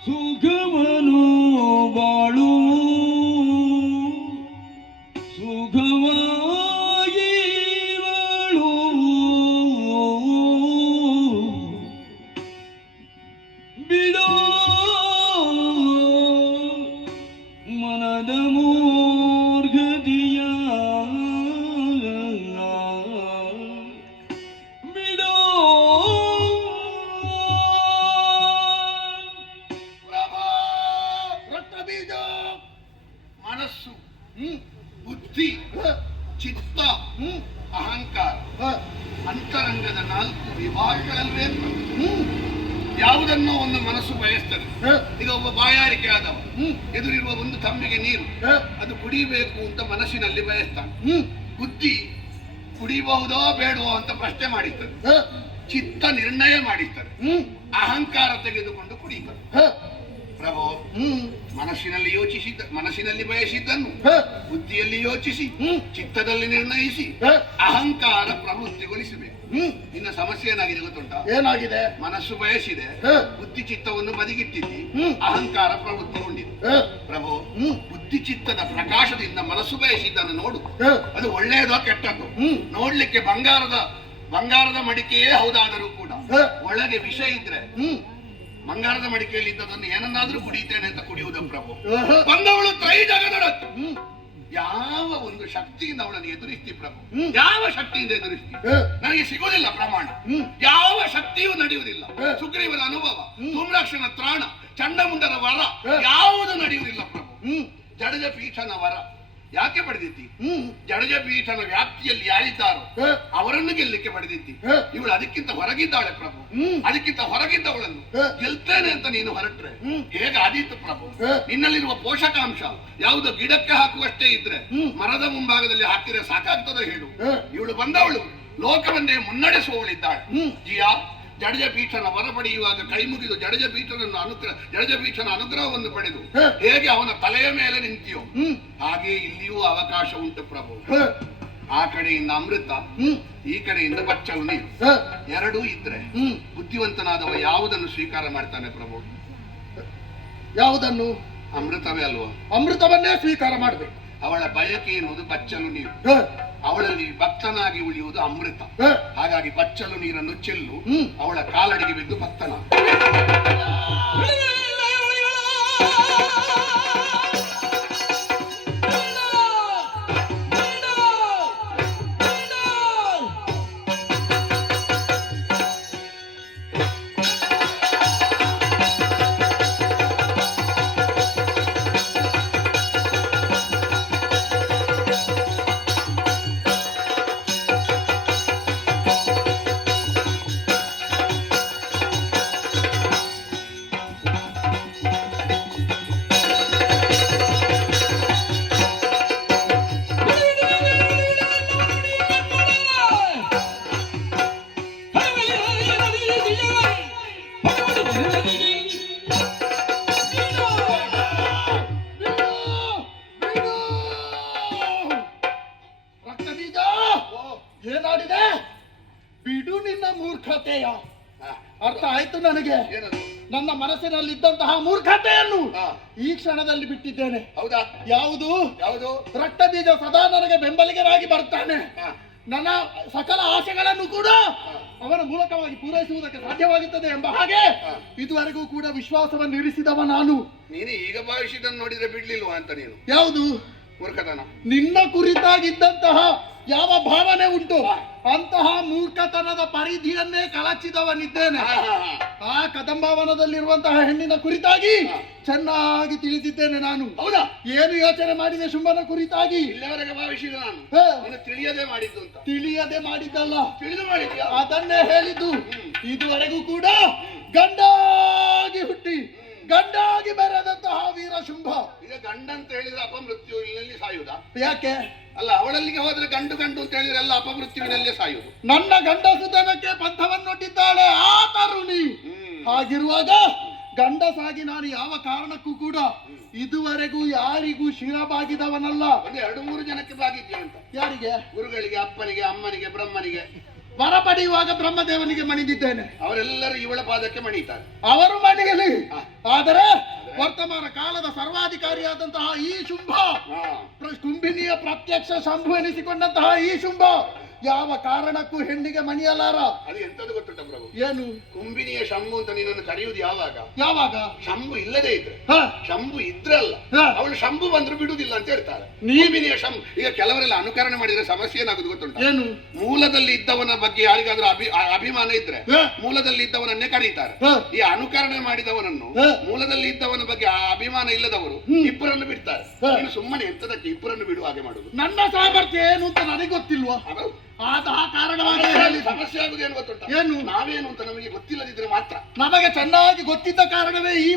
ಸುಖವನು ಬಾಳು ಸುಖವಾಗಿ ಬಾಳು ಬಿಡೋ ಮನದ ಮೂರ್ಘದಿಯ ಬಿಡೋ ರಕ್ತ ಬೀಜ. ಮನಸ್ಸು, ಬುದ್ಧಿ, ಚಿತ್ತ, ಅಹಂಕಾರ, ಅಂತರಂಗದ 4 ವಿಭಾಗಗಳಲ್ಲೇ ಯಾವುದನ್ನೋ ಒಂದು ಮನಸ್ಸು ಬಯಸ್ತದೆ. ಈಗ ಒಬ್ಬ ಬಾಯಾರಿಕೆ ಆದವ ಎದುರಿರುವ ಒಂದು ತಮ್ಮಿಗೆ ನೀರು ಅದು ಕುಡಿಬೇಕು ಅಂತ ಮನಸ್ಸಿನಲ್ಲಿ ಬಯಸ್ತಾನೆ. ಬುದ್ಧಿ ಕುಡಿಬಹುದೋ ಬೇಡವೋ ಅಂತ ಪ್ರಶ್ನೆ ಮಾಡಿರ್ತದೆ. ಚಿತ್ತ ನಿರ್ಣಯ ಮಾಡಿರ್ತದೆ. ಅಹಂಕಾರ ತೆಗೆದುಕೊಂಡು ಕುಡಿತದೆ. ಪ್ರಭು, ಮನಸ್ಸಿನಲ್ಲಿ ಬಯಸಿದ್ದನ್ನು ಬುದ್ಧಿಯಲ್ಲಿ ಯೋಚಿಸಿ ಚಿತ್ತದಲ್ಲಿ ನಿರ್ಣಯಿಸಿ ಅಹಂಕಾರ ಪ್ರವೃತ್ತಿಗೊಳಿಸಬೇಕು. ನಿನ್ನ ಸಮಸ್ಯೆ ಏನಾಗಿದೆ ಗೊತ್ತುಂಟ? ಏನಾಗಿದೆ? ಮನಸ್ಸು ಬಯಸಿದೆ, ಬುದ್ಧಿ ಚಿತ್ತವನ್ನು ಬದಿಗಿಟ್ಟಿದ್ದಿ, ಅಹಂಕಾರ ಪ್ರವೃತ್ತಿಗೊಂಡಿದೆ. ಪ್ರಭು, ಬುದ್ಧಿ ಚಿತ್ತದ ಪ್ರಕಾಶದಿಂದ ಮನಸ್ಸು ಬಯಸಿದ್ದನ್ನು ನೋಡು. ಅದು ಒಳ್ಳೆಯದೋ ಕೆಟ್ಟದ್ದು? ನೋಡ್ಲಿಕ್ಕೆ ಬಂಗಾರದ ಮಡಿಕೆಯೇ ಹೌದಾದರೂ ಕೂಡ ಒಳಗೆ ವಿಷ ಇದ್ರೆ ಬಂಗಾರದ ಮಡಿಕೆಯಲ್ಲಿ ಇದ್ದದನ್ನು ಏನನ್ನಾದ್ರೂ ಕುಡಿತೇನೆ ಅಂತ ಕುಡಿಯುವುದು ಪ್ರಭು. ಬಂದವಳು ತ್ರೈ ಜಗದೊಡತ್ತು. ಯಾವ ಒಂದು ಶಕ್ತಿಯಿಂದ ಅವಳನ್ನು ಎದುರಿಸ್ತಿ ಪ್ರಭು? ಯಾವ ಶಕ್ತಿಯಿಂದ ಎದುರಿಸ್ತಿ? ನನಗೆ ಸಿಗುವುದಿಲ್ಲ ಪ್ರಮಾಣ. ಯಾವ ಶಕ್ತಿಯೂ ನಡೆಯುವುದಿಲ್ಲ. ಸುಗ್ರೀವನ ಅನುಭವ, ಧೂಮ್ರಾಕ್ಷನ ತ್ರಾಣ, ಚಂಡಮುಂಡರ ವರ ಯಾವುದು ನಡೆಯುವುದಿಲ್ಲ ಪ್ರಭು. ಜಡಜ ಪೀಠನ ವರ, ಯಾಕೆ ಪಡೆದಿದ್ದಿ? ಹ್ಮ್ ಜಡಜ ಪೀಠನ ವ್ಯಾಪ್ತಿಯಲ್ಲಿ ಯಾರಿದ್ದಾರೋ ಹ, ಅವರನ್ನು ಗೆಲ್ಲಕ್ಕೆ ಪಡೆದಿದ್ದಿ. ಹ, ಇವಳು ಅದಕ್ಕಿಂತ ಹೊರಗಿದ್ದಾಳೆ ಪ್ರಭು. ಹ್ಮ್. ಅದಕ್ಕಿಂತ ಹೊರಗಿದ್ದವಳನ್ನು ಹ. ಗೆಲ್ತೇನೆ ಅಂತ ನೀನು ಹೊರಟ್ರೆ ಹ್ಮ್. ಹೇಗೆ ಆದೀತು ಪ್ರಭು? ಹ. ನಿನ್ನಲ್ಲಿರುವ ಪೋಷಕಾಂಶ ಯಾವುದು ಗಿಡಕ್ಕೆ ಹಾಕುವಷ್ಟೇ ಇದ್ರೆ ಹ್ಮ್. ಮರದ ಮುಂಭಾಗದಲ್ಲಿ ಹಾಕಿದ್ರೆ ಸಾಕಾಗ್ತದ ಹೇಳು? ಹ. ಇವಳು ಬಂದವಳು ಲೋಕವನ್ನೇ ಮುನ್ನಡೆಸುವವಳಿದ್ದಾಳೆ. ಹ್ಮ್. ಜಿಯಾ, ಜಡಜ ಪೀಠನ ವರ ಪಡೆಯುವಾಗ ಕೈ ಮುಗಿದು ಜಡಜ ಪೀಠನ ಅನುಗ್ರಹವನ್ನು ಪಡೆದು ಹ. ಹೇಗೆ ಅವನ ತಲೆಯ ಮೇಲೆ ನಿಂತಿಯೋ ಹ್ಮ್. ಹಾಗೆ ಇಲ್ಲಿಯೂ ಅವಕಾಶ ಉಂಟು ಪ್ರಭು. ಹ, ಆ ಕಡೆಯಿಂದ ಅಮೃತ, ಹ್ಮ್. ಈ ಕಡೆಯಿಂದ ಬಚ್ಚಲು ನೀರು, ಹ, ಎರಡೂ ಇದ್ರೆ ಹ್ಮ್. ಬುದ್ಧಿವಂತನಾದವ ಯಾವುದನ್ನು ಸ್ವೀಕಾರ ಮಾಡ್ತಾನೆ ಪ್ರಭು? ಯಾವುದನ್ನು? ಅಮೃತವೇ ಅಲ್ವಾ? ಅಮೃತವನ್ನೇ ಸ್ವೀಕಾರ ಮಾಡಬೇಕು. ಅವಳ ಬಯಕೆ ಎನ್ನುವುದು ಬಚ್ಚಲು ನೀರು, ಹ, ಅವಳಲ್ಲಿ ಭಕ್ತನಾಗಿ ಉಳಿಯುವುದು ಅಮೃತ. ಹ, ಹಾಗಾಗಿ ಬಚ್ಚಲು ನೀರನ್ನು ಚೆಲ್ಲು, ಹ್ಮ್. ಅವಳ ಕಾಲಡಿಗೆ ಬಿದ್ದು ಭಕ್ತನ. ಬಿಡು! ರಕ್ತ ಬೀಜ ಏನಾಡಿದೆ? ಬಿಡು ನಿನ್ನ ಮೂರ್ಖತೆಯ. ಅರ್ಥ ಆಯ್ತು ನನಗೆ. ಏನದು? ನನ್ನ ಮನಸ್ಸಿನಲ್ಲಿದ್ದಂತಹ ಮೂರ್ಖತೆಯನ್ನು ಹಾ. ಈ ಕ್ಷಣದಲ್ಲಿ ಬಿಟ್ಟಿದ್ದೇನೆ. ಹೌದಾ? ಯಾವುದು? ಯಾವುದು? ರಕ್ತ ಬೀಜ ಸದಾ ನನಗೆ ಬೆಂಬಲಿಗರಾಗಿ ಬರ್ತಾನೆ. ಹಾ. ನನ್ನ ಸಕಲ ಆಸೆಗಳನ್ನು ಕೂಡ ಅವನ ಮೂಲಕವಾಗಿ ಪೂರೈಸುವುದಕ್ಕೆ ಸಾಧ್ಯವಾಗುತ್ತದೆ ಎಂಬ ಹಾಗೆ ಹಾ. ಇದುವರೆಗೂ ಕೂಡ ವಿಶ್ವಾಸವನ್ನು ಇರಿಸಿದವ ನಾನು. ನೀನು ಈಗ ಭಾವಿಸಿದನ್ನು ನೋಡಿದ್ರೆ ಬಿಡ್ಲಿಲ್ವಾ ಅಂತ ನೀನು? ಯಾವುದು? ಮೂರ್ಖತನ. ನಿನ್ನ ಕುರಿತಾಗಿದ್ದಂತಹ ಯಾವ ಭಾವನೆ ಉಂಟು ಅಂತಹ ಮೂರ್ಖತನದ ಪರಿಧಿಯನ್ನೇ ಕಳಚಿದವನಿದ್ದೇನೆ. ಹಾ, ಹಾ, ಹಾ. ಆ ಕದಂಬವನದಲ್ಲಿರುವಂತಹ ಹೆಣ್ಣಿನ ಕುರಿತಾಗಿ ಹಾ. ಚೆನ್ನಾಗಿ ತಿಳಿದಿದ್ದೇನೆ ನಾನು. ಹೌದಾ? ಏನು ಯೋಚನೆ ಮಾಡಿದೆ ಶುಂಭನ ಕುರಿತಾಗಿ? ಇಲ್ಲಿವರೆಗೆ ಭಾವಿಸಿದ ನಾನು ಹಾ. ನೀನು ತಿಳಿಯದೆ ಮಾಡಿದ್ದು ಅಂತ. ತಿಳಿಯದೆ ಮಾಡಿದ್ದಲ್ಲ, ತಿಳಿದು ಮಾಡಿದ್ಯಾ? ಅದನ್ನೇ ಹೇಳಿದ್ದು. ಹ್ಮ್. ಇದುವರೆಗೂ ಕೂಡ ಗಂಡಾಗಿ ಹುಟ್ಟಿ ಗಂಡಾಗಿ ಬೆರೆದಂತಹ ವೀರ ಶುಂಭ. ಈಗ ಗಂಡ ಅಂತ ಹೇಳಿದ್ರೆ ಅಪಮೃತ್ಯು ಇಲ್ಲಲ್ಲಿ ಸಾಯುವುದಾ? ಯಾಕೆ? ಅಲ್ಲ, ಅವಳಲ್ಲಿಗೆ ಹೋದ್ರೆ ಗಂಡು ಅಂತ ಹೇಳಿದ್ರೆ ಎಲ್ಲ ಅಪಮೃತ್ಯುವಿನಲ್ಲೇ ಸಾಯುವುದು. ನನ್ನ ಗಂಡಸುತನಕ್ಕೆ ಪಂಥವನ್ನೊಡ್ಡಿದ್ದಾಳೆ ಆ ತರುಣಿ. ಹಾಗಿರುವಾಗ ಗಂಡಸಾಗಿ ನಾನು ಯಾವ ಕಾರಣಕ್ಕೂ ಕೂಡ ಇದುವರೆಗೂ ಯಾರಿಗೂ ಶಿರಬಾಗಿದವನಲ್ಲ. ಒಂದು 2-3 ಜನಕ್ಕೆ ಬಾಗಿದ್ಯಾ ಅಂತ? ಯಾರಿಗೆ? ಗುರುಗಳಿಗೆ, ಅಪ್ಪನಿಗೆ, ಅಮ್ಮನಿಗೆ, ಬ್ರಹ್ಮನಿಗೆ. ವರ ಪಡೆಯುವಾಗ ಬ್ರಹ್ಮದೇವನಿಗೆ ಮಣಿದಿದ್ದೇನೆ. ಅವರೆಲ್ಲರೂ ಇವಳ ಪಾದಕ್ಕೆ ಮಣಿತಾರೆ. ಅವರು ಮಣಿಯಲಿ. ಹಾ. ಆದರೆ ವರ್ತಮಾನ ಕಾಲದ ಸರ್ವಾಧಿಕಾರಿಯಾದಂತಹ ಈ ಶುಂಭ, ಹಾ. ಕುಂಭಿನಿಯ ಪ್ರತ್ಯಕ್ಷ ಶಂಭು ಎನಿಸಿಕೊಂಡಂತಹ ಈ ಶುಂಭ ಯಾವ ಕಾರಣಕ್ಕೂ ಹೆಣ್ಣಿಗೆ ಮಣಿಯಲಾರ. ಅದು ಎಂತದ್ದು ಗೊತ್ತುಂಟ ಪ್ರಭು? ಏನು? ಕುಂಬಿನಿಯ ಶಂಭು ಅಂತ ನೀನನ್ನು ಕರೆಯುವುದು ಯಾವಾಗ? ಯಾವಾಗ? ಶಂಭು ಇಲ್ಲದೆ ಇದ್ರೆ. ಹ, ಶಂಭು ಇದ್ರಲ್ಲ, ಹ. ಅವಳು ಶಂಭು ಬಂದ್ರು ಬಿಡುವುದಿಲ್ಲ ಅಂತ ಹೇಳ್ತಾರೆ. ನೀ- ಕುಂಬಿನಿಯ ಶಂಭು. ಈಗ ಕೆಲವರೆಲ್ಲ ಅನುಕರಣೆ ಮಾಡಿದ್ರೆ ಸಮಸ್ಯೆ ಏನಾಗುದು ಗೊತ್ತುಂಟ? ಏನು? ಮೂಲದಲ್ಲಿ ಇದ್ದವನ ಬಗ್ಗೆ ಯಾರಿಗಾದ್ರೂ ಅಭಿಮಾನ ಇದ್ರೆ ಹ. ಮೂಲದಲ್ಲಿ ಇದ್ದವನನ್ನೇ ಕರೀತಾರೆ. ಹ. ಈ ಅನುಕರಣೆ ಮಾಡಿದವನನ್ನು ಹ. ಮೂಲದಲ್ಲಿ ಇದ್ದವನ ಬಗ್ಗೆ ಅಭಿಮಾನ ಇಲ್ಲದವರು ಹ್ಮ್. ಇಬ್ಬರನ್ನು ಬಿಡ್ತಾರೆ. ಹ. ನೀನು ಸುಮ್ಮನೆ ಎಂತದಕ್ಕೆ ಇಬ್ಬರನ್ನು ಬಿಡುವ ಹಾಗೆ ಮಾಡುದು? ನನ್ನ ಸಾಮರ್ಥ್ಯ ಏನು ಅಂತ ನನಗೆ ಗೊತ್ತಿಲ್ವಾ? ಅದು ಆದ ಕಾರಣವಾಗಿ ಹೇಳಿದ್ದು. ಸಮಸ್ಯೆ ಆಗುದು ಏನು ಗೊತ್ತುಂಟ? ಏನು? ನಾವೇನು ಅಂತ ನಮಗೆ ಗೊತ್ತಿಲ್ಲದಿದ್ರೆ ಮಾತ್ರ. ನಮಗೆ ಚೆನ್ನಾಗಿ ಗೊತ್ತಿದ್ದ ಕಾರಣವೇ ಈ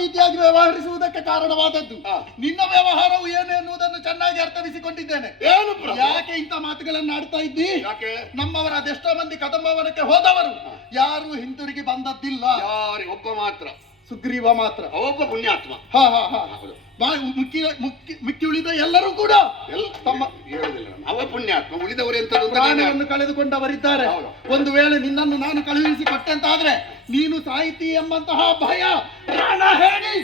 ರೀತಿಯಾಗಿ ವ್ಯವಹರಿಸುವುದಕ್ಕೆ ಕಾರಣವಾದದ್ದು. ಹಾ. ನಿನ್ನ ವ್ಯವಹಾರವು ಏನು ಎನ್ನುವುದನ್ನು ಚೆನ್ನಾಗಿ ಅರ್ಥವಿಸಿಕೊಂಡಿದ್ದೇನೆ. ಏನು ಪ್ರಭು? ಯಾಕೆ ಇಂಥ ಮಾತುಗಳನ್ನು ಆಡ್ತಾ ಇದ್ದಿ? ಯಾಕೆ? ನಮ್ಮವರ ಅದೆಷ್ಟೋ ಮಂದಿ ಕದಂಬವನಕ್ಕೆ ಹೋದವರು ಯಾರು ಹಿಂತಿರುಗಿ ಬಂದದ್ದಿಲ್ಲ. ಒಬ್ಬ ಮಾತ್ರ, ಸುಗ್ರೀವ ಮಾತ್ರ. ಒಬ್ಬ ಪುಣ್ಯಾತ್ಮ. ಹಾ ಹಾ ಹಾ. ಹೌದು. ಮುಕ್ಕಿ ಉಳಿದ ಎಲ್ಲರೂ ಕೂಡ ತಮ್ಮ ಹೇಳುದಿಲ್ಲ ನಾನು. ಅವ ಪುಣ್ಯಾತ್ಮ, ಉಳಿದವರು ಎಂತದ್ದು ಅಂತ ಪ್ರಾಣವನ್ನು ಕಳೆದುಕೊಂಡವರಿದ್ದಾರೆ. ಹೌದು. ಒಂದು ವೇಳೆ ನಿನ್ನನ್ನು ನಾನು ಕಳುಹಿಸಿ ಕೊಟ್ಟಂತಾದ್ರೆ ನೀನು ಸಾಹಿತಿ ಎಂಬಂತಹ ಭಯ ಪ್ರಾಣ ಹೇಳಿ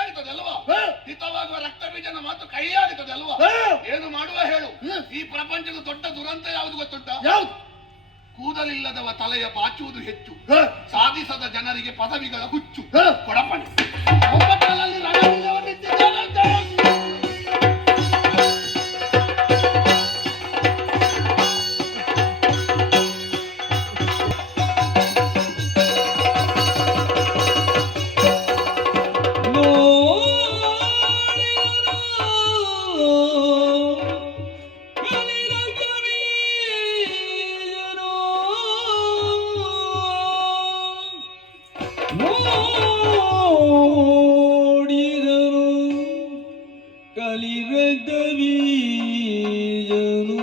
ಆಗುತ್ತದಲ್ವಾ? ಹಿತವಾಗುವ ರಕ್ತ ಬೀಜನ ಮಾತು ಕೈ ಆಗುತ್ತದಲ್ವಾ? ಏನು ಮಾಡುವ ಹೇಳು? ಈ ಪ್ರಪಂಚದ ದೊಡ್ಡ ದುರಂತ ಯಾವುದು ಗೊತ್ತುಂಟ? ಕೂದಲಿಲ್ಲದವ ತಲೆಯ ಬಾಚುವುದು ಹೆಚ್ಚು, ಸಾಧಿಸದ ಜನರಿಗೆ ಪದವಿಗಳ ಹುಚ್ಚು. ಕೊಡಪಣೆ ಒಂಬತ್ತರಲ್ಲಿ ರಣವನ್ನಿಟ್ಟಿದ್ದಾನಂತೆ. ನೋಡಿದರು ಕಲಿರಗ ಬೀಜನು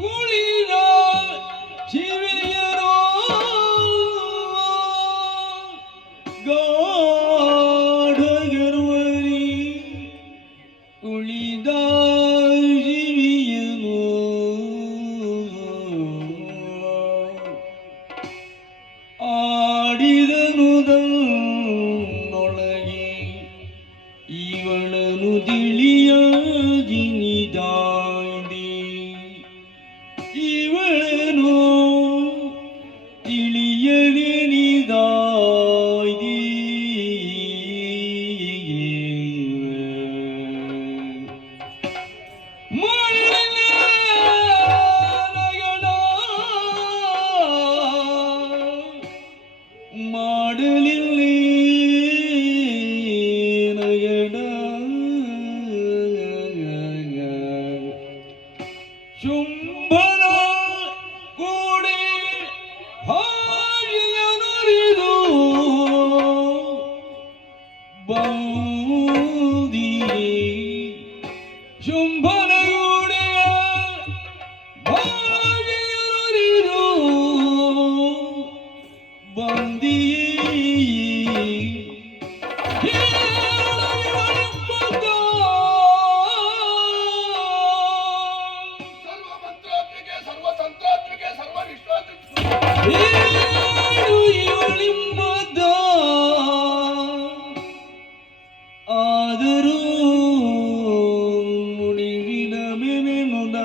ಕುಳಿದ ಶಿವೆಯರೋ ಗಾಢಗರ್ವರಿ ಕುಳಿದ ಶಿವಿಯನು ಆಡಿದನುದನ್ನೊಳಗೆ ಇವಳನು ತಿಳಿಯಾಗಿನಿದಾಯ್ದೆ, ಇವಳನು ತಿಳಿಯದೆನಿದಾಯ್ದೆ. ಮಣ್ಣಿನ ನಯನ ಮಾಡಲಿಲ್ಲ ನಯನ, ಶುಂಭನ ಕೂಡಿ ಹಾಗೆಯನುರಿದು ಬಂದಿಯೇ, ಶುಂಭನ ಕೂಡಿಯ ಹಾಗೆಯನುರಿದು ಬಂದಿಯೇ. ಸರ್ವ ಮಂತ್ರಾತ್ಮಿಕೆ, ಸರ್ವ ತಂತ್ರಾತ್ಮಿಕೆ, ಸರ್ವ ವಿಶ್ವಾತ್ಮಿಕೆ. ಆದರೂ ನುಡಿವಿನ ಮೆನೆನುದ,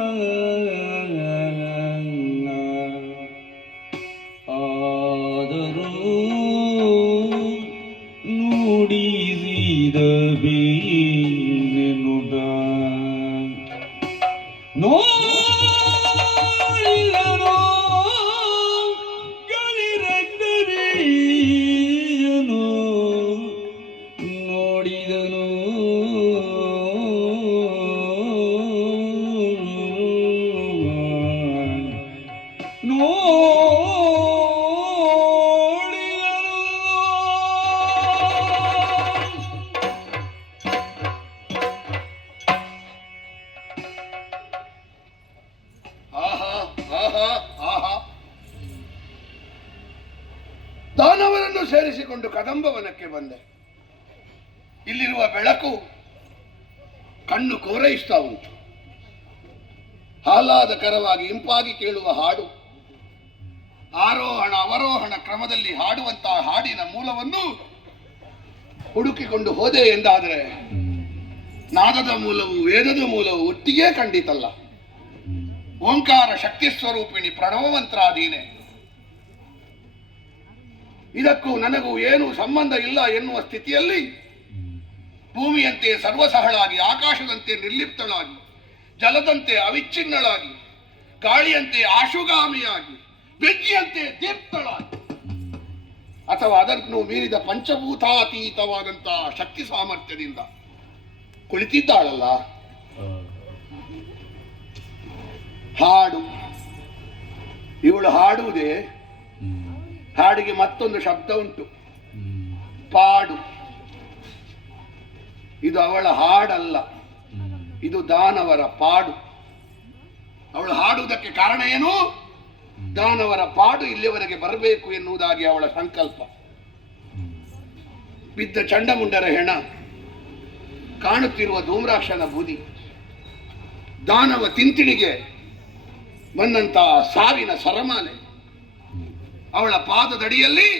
ಆದರೂ ನುಡಿಸಿದ ಬೇನೆನುದ, ನೋಡಿದನೋ ಗಳಿರಗ್ದ ಬೀಜನು, ನೋಡಿದನು ಆಹಾ ಆಹಾ ಆಹಾ. ದಾನವರನ್ನು ಸೇರಿಸಿಕೊಂಡು ಕದಂಬವನಕ್ಕೆ ಬಂದೆ. ಇಲ್ಲಿರುವ ಬೆಳಕು ಕಣ್ಣು ಕೋರೈಸ್ತಾ ಉಂಟು. ಆಹ್ಲಾದಕರವಾಗಿ ಇಂಪಾಗಿ ಕೇಳುವ ಹಾಡು, ಆರೋಹಣ ಅವರೋಹಣ ಕ್ರಮದಲ್ಲಿ ಹಾಡುವಂತಹ ಹಾಡಿನ ಮೂಲವನ್ನು ಹುಡುಕಿಕೊಂಡು ಹೋದೆ ಎಂದಾದರೆ ನಾದದ ಮೂಲವು ವೇದದ ಮೂಲವು ಒಟ್ಟಿಗೆ ಖಂಡಿತಲ್ಲ. ಓಂಕಾರ ಶಕ್ತಿ ಸ್ವರೂಪಿಣಿ ಪ್ರಣವ ಮಂತ್ರಾಧೀನೆ. ಇದಕ್ಕೂ ನನಗೂ ಏನೂ ಸಂಬಂಧ ಇಲ್ಲ ಎನ್ನುವ ಸ್ಥಿತಿಯಲ್ಲಿ ಭೂಮಿಯಂತೆ ಸರ್ವಸಹಳಾಗಿ, ಆಕಾಶದಂತೆ ನಿರ್ಲಿಪ್ತಳಾಗಿ, ಜಲದಂತೆ ಅವಿಚ್ಛಿನ್ನಳಾಗಿ, ಗಾಳಿಯಂತೆ ಆಶುಗಾಮಿಯಾಗಿ, ಬೆಂಕಿಯಂತೆ ದೀಪ್ತಳಾಗಿ, ಅಥವಾ ಅದನ್ನು ಮೀರಿದ ಪಂಚಭೂತಾತೀತವಾದಂತಹ ಶಕ್ತಿ ಸಾಮರ್ಥ್ಯದಿಂದ ಕುಳಿತಿದ್ದಾಳಲ್ಲ. ಹಾಡು, ಇವಳು ಹಾಡುವುದೇ. ಹಾಡಿಗೆ ಮತ್ತೊಂದು ಶಬ್ದ ಉಂಟು, ಪಾಡು. ಇದು ಅವಳ ಹಾಡಲ್ಲ, ಇದು ದಾನವರ ಪಾಡು. ಅವಳು ಹಾಡುವುದಕ್ಕೆ ಕಾರಣ ಏನು? ದಾನವರ ಪಾಡು ಇಲ್ಲಿವರೆಗೆ ಬರಬೇಕು ಎನ್ನುವುದಾಗಿ ಅವಳ ಸಂಕಲ್ಪ. ಬಿದ್ದ ಚಂಡಮುಂಡರ ಹೆಣ, ಕಾಣುತ್ತಿರುವ ಧೂಮ್ರಾಕ್ಷನ ಬೂದಿ, ದಾನವ ತಿಂತಿಣಿಗೆ ಬಂದಂತ ಸಾವಿನ ಸರಮಾಲೆ, ಅವಳ ಪಾದದಡಿಯಲ್ಲಿ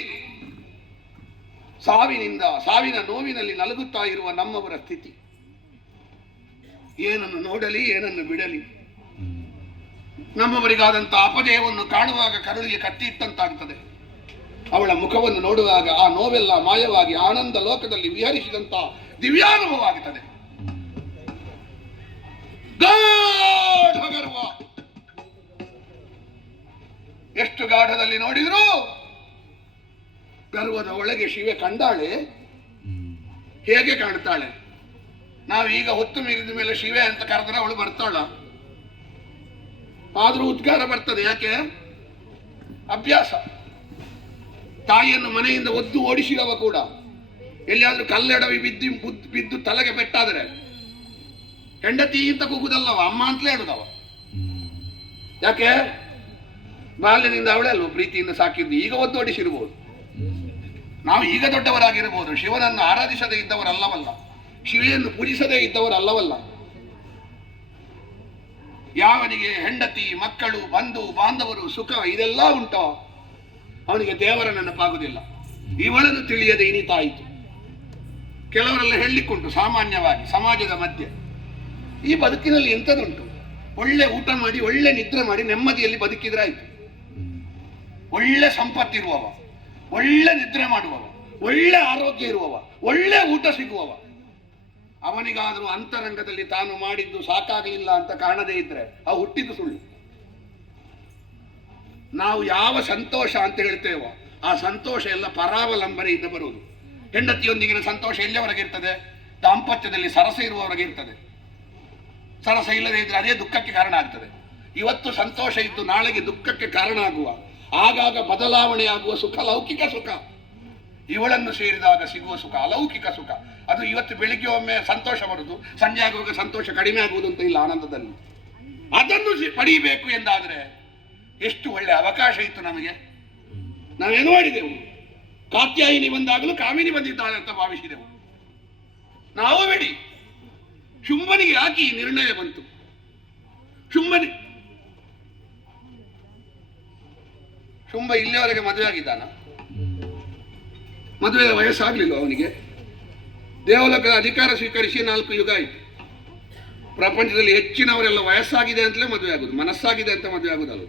ಸಾವಿನ ನೋವಿನಲ್ಲಿ ನಲಗುತ್ತಾ ಇರುವ ನಮ್ಮವರ ಸ್ಥಿತಿ. ಏನನ್ನು ನೋಡಲಿ, ಏನನ್ನು ಬಿಡಲಿ. ನಮ್ಮವರಿಗಾದಂಥ ಅಪಜಯವನ್ನು ಕಾಣುವಾಗ ಕರುಳಿಗೆ ಕತ್ತಿ ಇಟ್ಟಂತಾಗುತ್ತದೆ. ಅವಳ ಮುಖವನ್ನು ನೋಡುವಾಗ ಆ ನೋವೆಲ್ಲ ಮಾಯವಾಗಿ ಆನಂದ ಲೋಕದಲ್ಲಿ ವಿಹರಿಸಿದಂತ ದಿವ್ಯಾನುಭವ ಆಗುತ್ತದೆ. ಗಾಢ ಗರ್ವ, ಎಷ್ಟು ಗಾಢದಲ್ಲಿ ನೋಡಿದ್ರು ಗರ್ವದ ಒಳಗೆ ಶಿವೆ ಕಂಡಾಳೆ. ಹೇಗೆ ಕಾಣ್ತಾಳೆ? ನಾವೀಗ ಹೊತ್ತು ಮೀರಿದ ಮೇಲೆ ಶಿವೆ ಅಂತ ಕರೆದ್ರೆ ಅವಳು ಬರ್ತಾಳ? ಆದ್ರೂ ಉದ್ಗಾರ ಬರ್ತದೆ. ಯಾಕೆ? ಅಭ್ಯಾಸ. ತಾಯಿಯನ್ನು ಮನೆಯಿಂದ ಒದ್ದು ಓಡಿಸಿದವ ಕೂಡ ಎಲ್ಲಿಯಾದ್ರೂ ಕಲ್ಲೆಡವಿ ಬಿದ್ದು ತಲೆಗೆ ಪೆಟ್ಟಾದರೆ ಹೆಂಡತಿ ಅಂತ ಕೂಗುದಲ್ಲವ, ಅಮ್ಮ ಅಂತಲೇ ಹೇಳುದವ. ಯಾಕೆ? ಬಾಲ್ಯದಿಂದ ಅವಳೇ ಅಲ್ವ ಪ್ರೀತಿಯಿಂದ ಸಾಕಿದ್ದು. ಈಗ ಒದ್ದು ಓಡಿಸಿರ್ಬೋದು. ನಾವು ಈಗ ದೊಡ್ಡವರಾಗಿರಬಹುದು, ಶಿವನನ್ನು ಆರಾಧಿಸದೇ ಇದ್ದವರಲ್ಲವಲ್ಲ, ಶಿವೆಯನ್ನು ಪೂಜಿಸದೇ ಇದ್ದವರಲ್ಲವಲ್ಲ. ಯಾವನಿಗೆ ಹೆಂಡತಿ, ಮಕ್ಕಳು, ಬಂಧು ಬಾಂಧವರು, ಸುಖ ಇದೆಲ್ಲ ಉಂಟೋ ಅವನಿಗೆ ದೇವರ ನೆನಪಾಗುವುದಿಲ್ಲ. ಇವಳನ್ನು ತಿಳಿಯದೆ ಇನಿತಾಯಿತು. ಕೆಲವರೆಲ್ಲ ಹೇಳಲಿಕ್ಕುಂಟು ಸಾಮಾನ್ಯವಾಗಿ ಸಮಾಜದ ಮಧ್ಯೆ, ಈ ಬದುಕಿನಲ್ಲಿ ಎಂಥದುಂಟು, ಒಳ್ಳೆ ಊಟ ಮಾಡಿ ಒಳ್ಳೆ ನಿದ್ರೆ ಮಾಡಿ ನೆಮ್ಮದಿಯಲ್ಲಿ ಬದುಕಿದ್ರೆ ಆಯ್ತು. ಒಳ್ಳೆ ಸಂಪತ್ತಿರುವವ, ಒಳ್ಳೆ ನಿದ್ರೆ ಮಾಡುವವ, ಒಳ್ಳೆ ಆರೋಗ್ಯ ಇರುವವ, ಒಳ್ಳೆ ಊಟ ಸಿಗುವವ, ಅವನಿಗಾದರೂ ಅಂತರಂಗದಲ್ಲಿ ತಾನು ಮಾಡಿದ್ದು ಸಾಕಾಗಲಿಲ್ಲ ಅಂತ ಕಾಣದೇ ಇದ್ರೆ ಅವು ಹುಟ್ಟಿದ್ದು ಸುಳ್ಳು. ನಾವು ಯಾವ ಸಂತೋಷ ಅಂತ ಹೇಳ್ತೇವೋ ಆ ಸಂತೋಷ ಎಲ್ಲ ಪರಾವಲಂಬನೆಯಿಂದ ಬರುವುದು. ಹೆಂಡತಿಯೊಂದಿಗಿನ ಸಂತೋಷ ಎಲ್ಲಿಯವರೆಗೆ ಇರ್ತದೆ? ದಾಂಪತ್ಯದಲ್ಲಿ ಸರಸ ಇರುವವರೆಗೆ ಇರ್ತದೆ. ಸರಸ ಇಲ್ಲದೆ ಇದ್ರೆ ಅದೇ ದುಃಖಕ್ಕೆ ಕಾರಣ ಆಗ್ತದೆ. ಇವತ್ತು ಸಂತೋಷ ಇದ್ದು ನಾಳೆಗೆ ದುಃಖಕ್ಕೆ ಕಾರಣ ಆಗುವ, ಆಗಾಗ ಬದಲಾವಣೆಯಾಗುವ ಸುಖ ಲೌಕಿಕ ಸುಖ. ಇವಳನ್ನು ಸೇರಿದಾಗ ಸಿಗುವ ಸುಖ ಅಲೌಕಿಕ ಸುಖ. ಅದು ಇವತ್ತು ಬೆಳಿಗ್ಗೆ ಒಮ್ಮೆ ಸಂತೋಷ ಬರುವುದು, ಸಂಜೆ ಆಗುವಾಗ ಸಂತೋಷ ಕಡಿಮೆ ಆಗುವುದು ಅಂತ ಇಲ್ಲ ಆನಂದದಲ್ಲಿ. ಅದನ್ನು ಪಡೀಬೇಕು ಎಂದಾದ್ರೆ ಎಷ್ಟು ಒಳ್ಳೆ ಅವಕಾಶ ಇತ್ತು ನಮಗೆ. ನಾವೇನು ಮಾಡಿದೆವು? ಕಾತ್ಯಾಯಿನಿ ಬಂದಾಗಲೂ ಕಾಮಿನಿ ಬಂದಿದ್ದಾಳೆ ಅಂತ ಭಾವಿಸಿದೆವು. ನಾವು ಬಿಡಿ, ಶುಂಭನಿಗೆ ಯಾಕೆ ಈ ನಿರ್ಣಯ ಬಂತು? ಶುಂಭ ಇಲ್ಲಿಯವರೆಗೆ ಮದುವೆ ಆಗಿದ್ದಾನ? ಮದುವೆ ವಯಸ್ಸಾಗ್ಲಿಲ್ಲ ಅವನಿಗೆ. ದೇವಲೋಕದ ಅಧಿಕಾರ ಸ್ವೀಕರಿಸಿ 4 ಯುಗ ಆಯಿತು. ಪ್ರಪಂಚದಲ್ಲಿ ಹೆಚ್ಚಿನವರೆಲ್ಲ ವಯಸ್ಸಾಗಿದೆ ಅಂತಲೇ ಮದುವೆ ಆಗುದು, ಮನಸ್ಸಾಗಿದೆ ಅಂತ ಮದುವೆ ಆಗುದಲ್ಲ.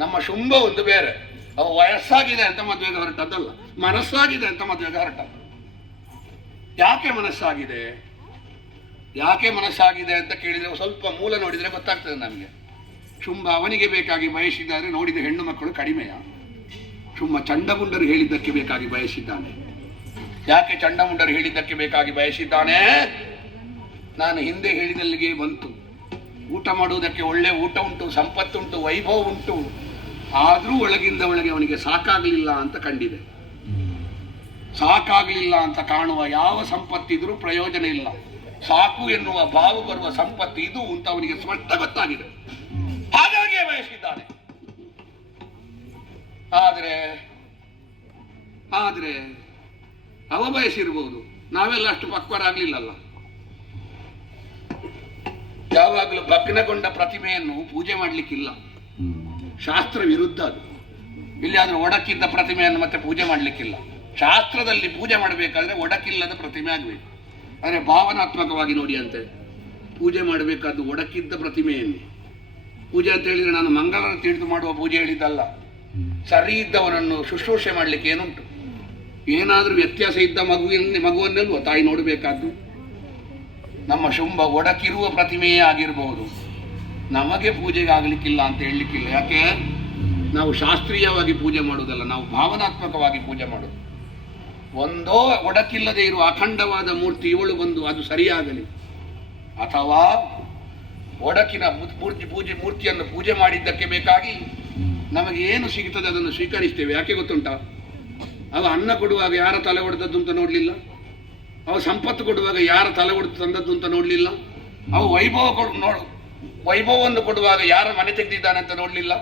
ನಮ್ಮ ಶುಂಭ ಒಂದು ಬೇರೆ, ಅವ ವಯಸ್ಸಾಗಿದೆ ಅಂತ ಮದುವೆಗೆ ಹೊರಟದ್ದಲ್ಲ, ಮನಸ್ಸಾಗಿದೆ ಅಂತ ಮದುವೆಗೆ ಹೊರಟದ್ದು. ಯಾಕೆ ಮನಸ್ಸಾಗಿದೆ ಅಂತ ಕೇಳಿದ್ರೆ ಸ್ವಲ್ಪ ಮೂಲ ನೋಡಿದ್ರೆ ಗೊತ್ತಾಗ್ತದೆ ನಮಗೆ. ಶುಂಭ ಅವನಿಗೆ ಬೇಕಾಗಿ ಬಯಸಿದ್ದಾರೆ, ನೋಡಿದ ಹೆಣ್ಣು ಮಕ್ಕಳು ಕಡಿಮೆಯ? ಶುಂಭ ಚಂಡಮುಂಡರು ಹೇಳಿದ್ದಕ್ಕೆ ಬೇಕಾಗಿ ಬಯಸಿದ್ದಾನೆ. ಯಾಕೆ ಚಂಡಮುಂಡರು ಹೇಳಿದ್ದಕ್ಕೆ ಬೇಕಾಗಿ ಬಯಸಿದ್ದಾನೆ? ನಾನು ಹಿಂದೆ ಹೇಳಿದಲ್ಲಿಗೆ ಬಂತು. ಊಟ ಮಾಡುವುದಕ್ಕೆ ಒಳ್ಳೆ ಊಟ ಉಂಟು, ಸಂಪತ್ತುಂಟು, ವೈಭವ ಉಂಟು. ಆದರೂ ಒಳಗಿಂದ ಒಳಗೆ ಅವನಿಗೆ ಸಾಕಾಗಲಿಲ್ಲ ಅಂತ ಕಂಡಿದೆ. ಸಾಕಾಗಲಿಲ್ಲ ಅಂತ ಕಾಣುವ ಯಾವ ಸಂಪತ್ತಿದ್ರೂ ಪ್ರಯೋಜನ ಇಲ್ಲ. ಸಾಕು ಎನ್ನುವ ಭಾವ ಬರುವ ಸಂಪತ್ತು ಇದು ಅಂತ ಅವನಿಗೆ ಸ್ಪಷ್ಟ ಗೊತ್ತಾಗಿದೆ. ಹಾಗಾಗಿಯೇ ಬಯಸಿದ್ದಾನೆ. ಆದ್ರೆ ಅವ ಬಯಸಿರಬಹುದು, ನಾವೆಲ್ಲ ಅಷ್ಟು ಪಕ್ವರಾಗ್ಲಿಲ್ಲಲ್ಲ. ಯಾವಾಗಲೂ ಭಗ್ನಗೊಂಡ ಪ್ರತಿಮೆಯನ್ನು ಪೂಜೆ ಮಾಡ್ಲಿಕ್ಕಿಲ್ಲ, ಶಾಸ್ತ್ರ ವಿರುದ್ಧ ಅದು. ಇಲ್ಲಿ ಆದ್ರೂ ಒಡಕಿದ್ದ ಪ್ರತಿಮೆಯನ್ನು ಮತ್ತೆ ಪೂಜೆ ಮಾಡ್ಲಿಕ್ಕಿಲ್ಲ. ಶಾಸ್ತ್ರದಲ್ಲಿ ಪೂಜೆ ಮಾಡಬೇಕಾದ್ರೆ ಒಡಕಿಲ್ಲದ ಪ್ರತಿಮೆ ಆಗಬೇಕು. ಆದರೆ ಭಾವನಾತ್ಮಕವಾಗಿ ನೋಡಿ ಅಂತೆ ಪೂಜೆ ಮಾಡಬೇಕಾದ್ದು ಒಡಕಿದ್ದ ಪ್ರತಿಮೆಯನ್ನು. ಪೂಜೆ ಅಂತ ಹೇಳಿದ್ರೆ ನಾನು ಮಂಗಳರ ತಿಳಿದು ಮಾಡುವ ಪೂಜೆ ಹೇಳಿದ್ದಲ್ಲ. ಸರಿ ಇದ್ದವನನ್ನು ಶುಶ್ರೂಷೆ ಮಾಡ್ಲಿಕ್ಕೆ ಏನುಂಟು? ಏನಾದ್ರೂ ವ್ಯತ್ಯಾಸ ಇದ್ದ ಮಗುವನ್ನೆಲ್ವ ತಾಯಿ ನೋಡಬೇಕಾದ್ದು? ನಮ್ಮ ಶುಂಭ ಒಡಕಿರುವ ಪ್ರತಿಮೆಯೇ ಆಗಿರಬಹುದು, ನಮಗೆ ಪೂಜೆಗೆ ಆಗ್ಲಿಕ್ಕಿಲ್ಲ ಅಂತ ಹೇಳಲಿಕ್ಕಿಲ್ಲ. ಯಾಕೆ? ನಾವು ಶಾಸ್ತ್ರೀಯವಾಗಿ ಪೂಜೆ ಮಾಡುವುದಲ್ಲ, ನಾವು ಭಾವನಾತ್ಮಕವಾಗಿ ಪೂಜೆ ಮಾಡೋದು. ಒಂದೋ ಒಡಕಿಲ್ಲದೆ ಇರುವ ಅಖಂಡವಾದ ಮೂರ್ತಿ ಇವಳು ಬಂದು ಅದು ಸರಿಯಾಗಲಿ, ಅಥವಾ ಒಡಕಿನ ಮೂರ್ತಿಯನ್ನು ಪೂಜೆ ಮಾಡಿದ್ದಕ್ಕೆ ಬೇಕಾಗಿ ನಮಗೆ ಏನು ಸಿಗುತ್ತದೆ ಅದನ್ನು ಸ್ವೀಕರಿಸ್ತೇವೆ. ಯಾಕೆ ಗೊತ್ತುಂಟ? ಅವ ಅನ್ನ ಕೊಡುವಾಗ ಯಾರ ತಲೆ ಹೊಡೆದದ್ದು ಅಂತ ನೋಡ್ಲಿಲ್ಲ, ಅವ ಸಂಪತ್ತು ಕೊಡುವಾಗ ಯಾರ ತಲೆ ಹೊಡೆದು ತಂದದ್ದು ಅಂತ ನೋಡ್ಲಿಲ್ಲ, ಅವ ವೈಭವವನ್ನು ಕೊಡುವಾಗ ಯಾರ ಮನೆ ತೆಗೆದಿದ್ದಾನೆ ಅಂತ ನೋಡ್ಲಿಲ್ಲ,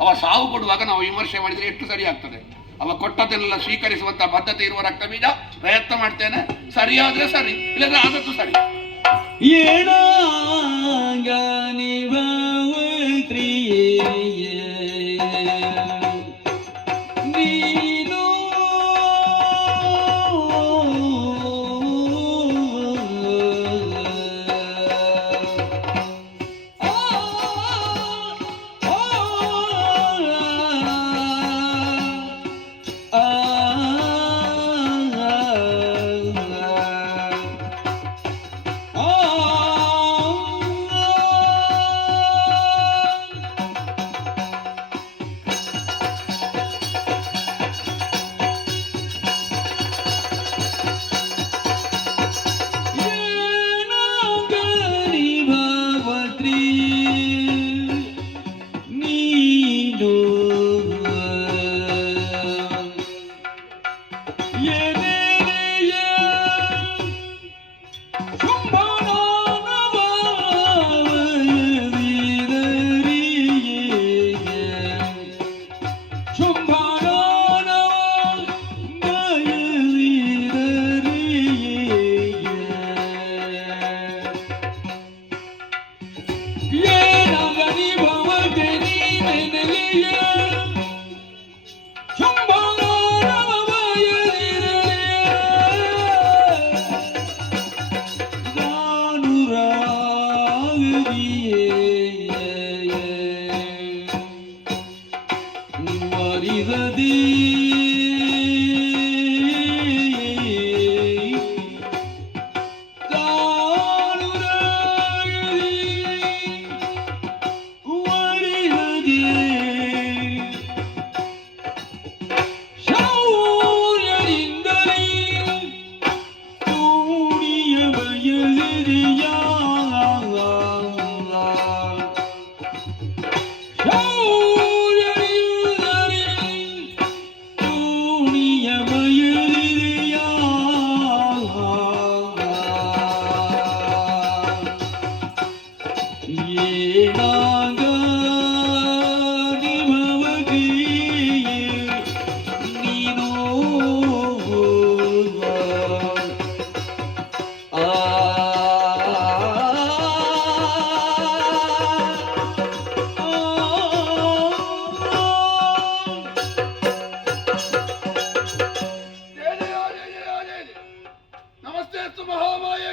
ಅವ ಸಾವು ಕೊಡುವಾಗ ನಾವು ವಿಮರ್ಶೆ ಮಾಡಿದ್ರೆ ಎಷ್ಟು ಸರಿ ಆಗ್ತದೆ? ಅವ ಕೊಟ್ಟದನ್ನೆಲ್ಲ ಸ್ವೀಕರಿಸುವಂತ ಬದ್ಧತೆ ಇರುವ ರಕ್ತ ಬೀಜ. ಪ್ರಯತ್ನ ಮಾಡ್ತೇನೆ, ಸರಿಯಾದ್ರೆ ಸರಿ, ಇಲ್ಲದ್ರೆ ಆದದ್ದು ಸರಿ. ಏನಾಗ ನೀನು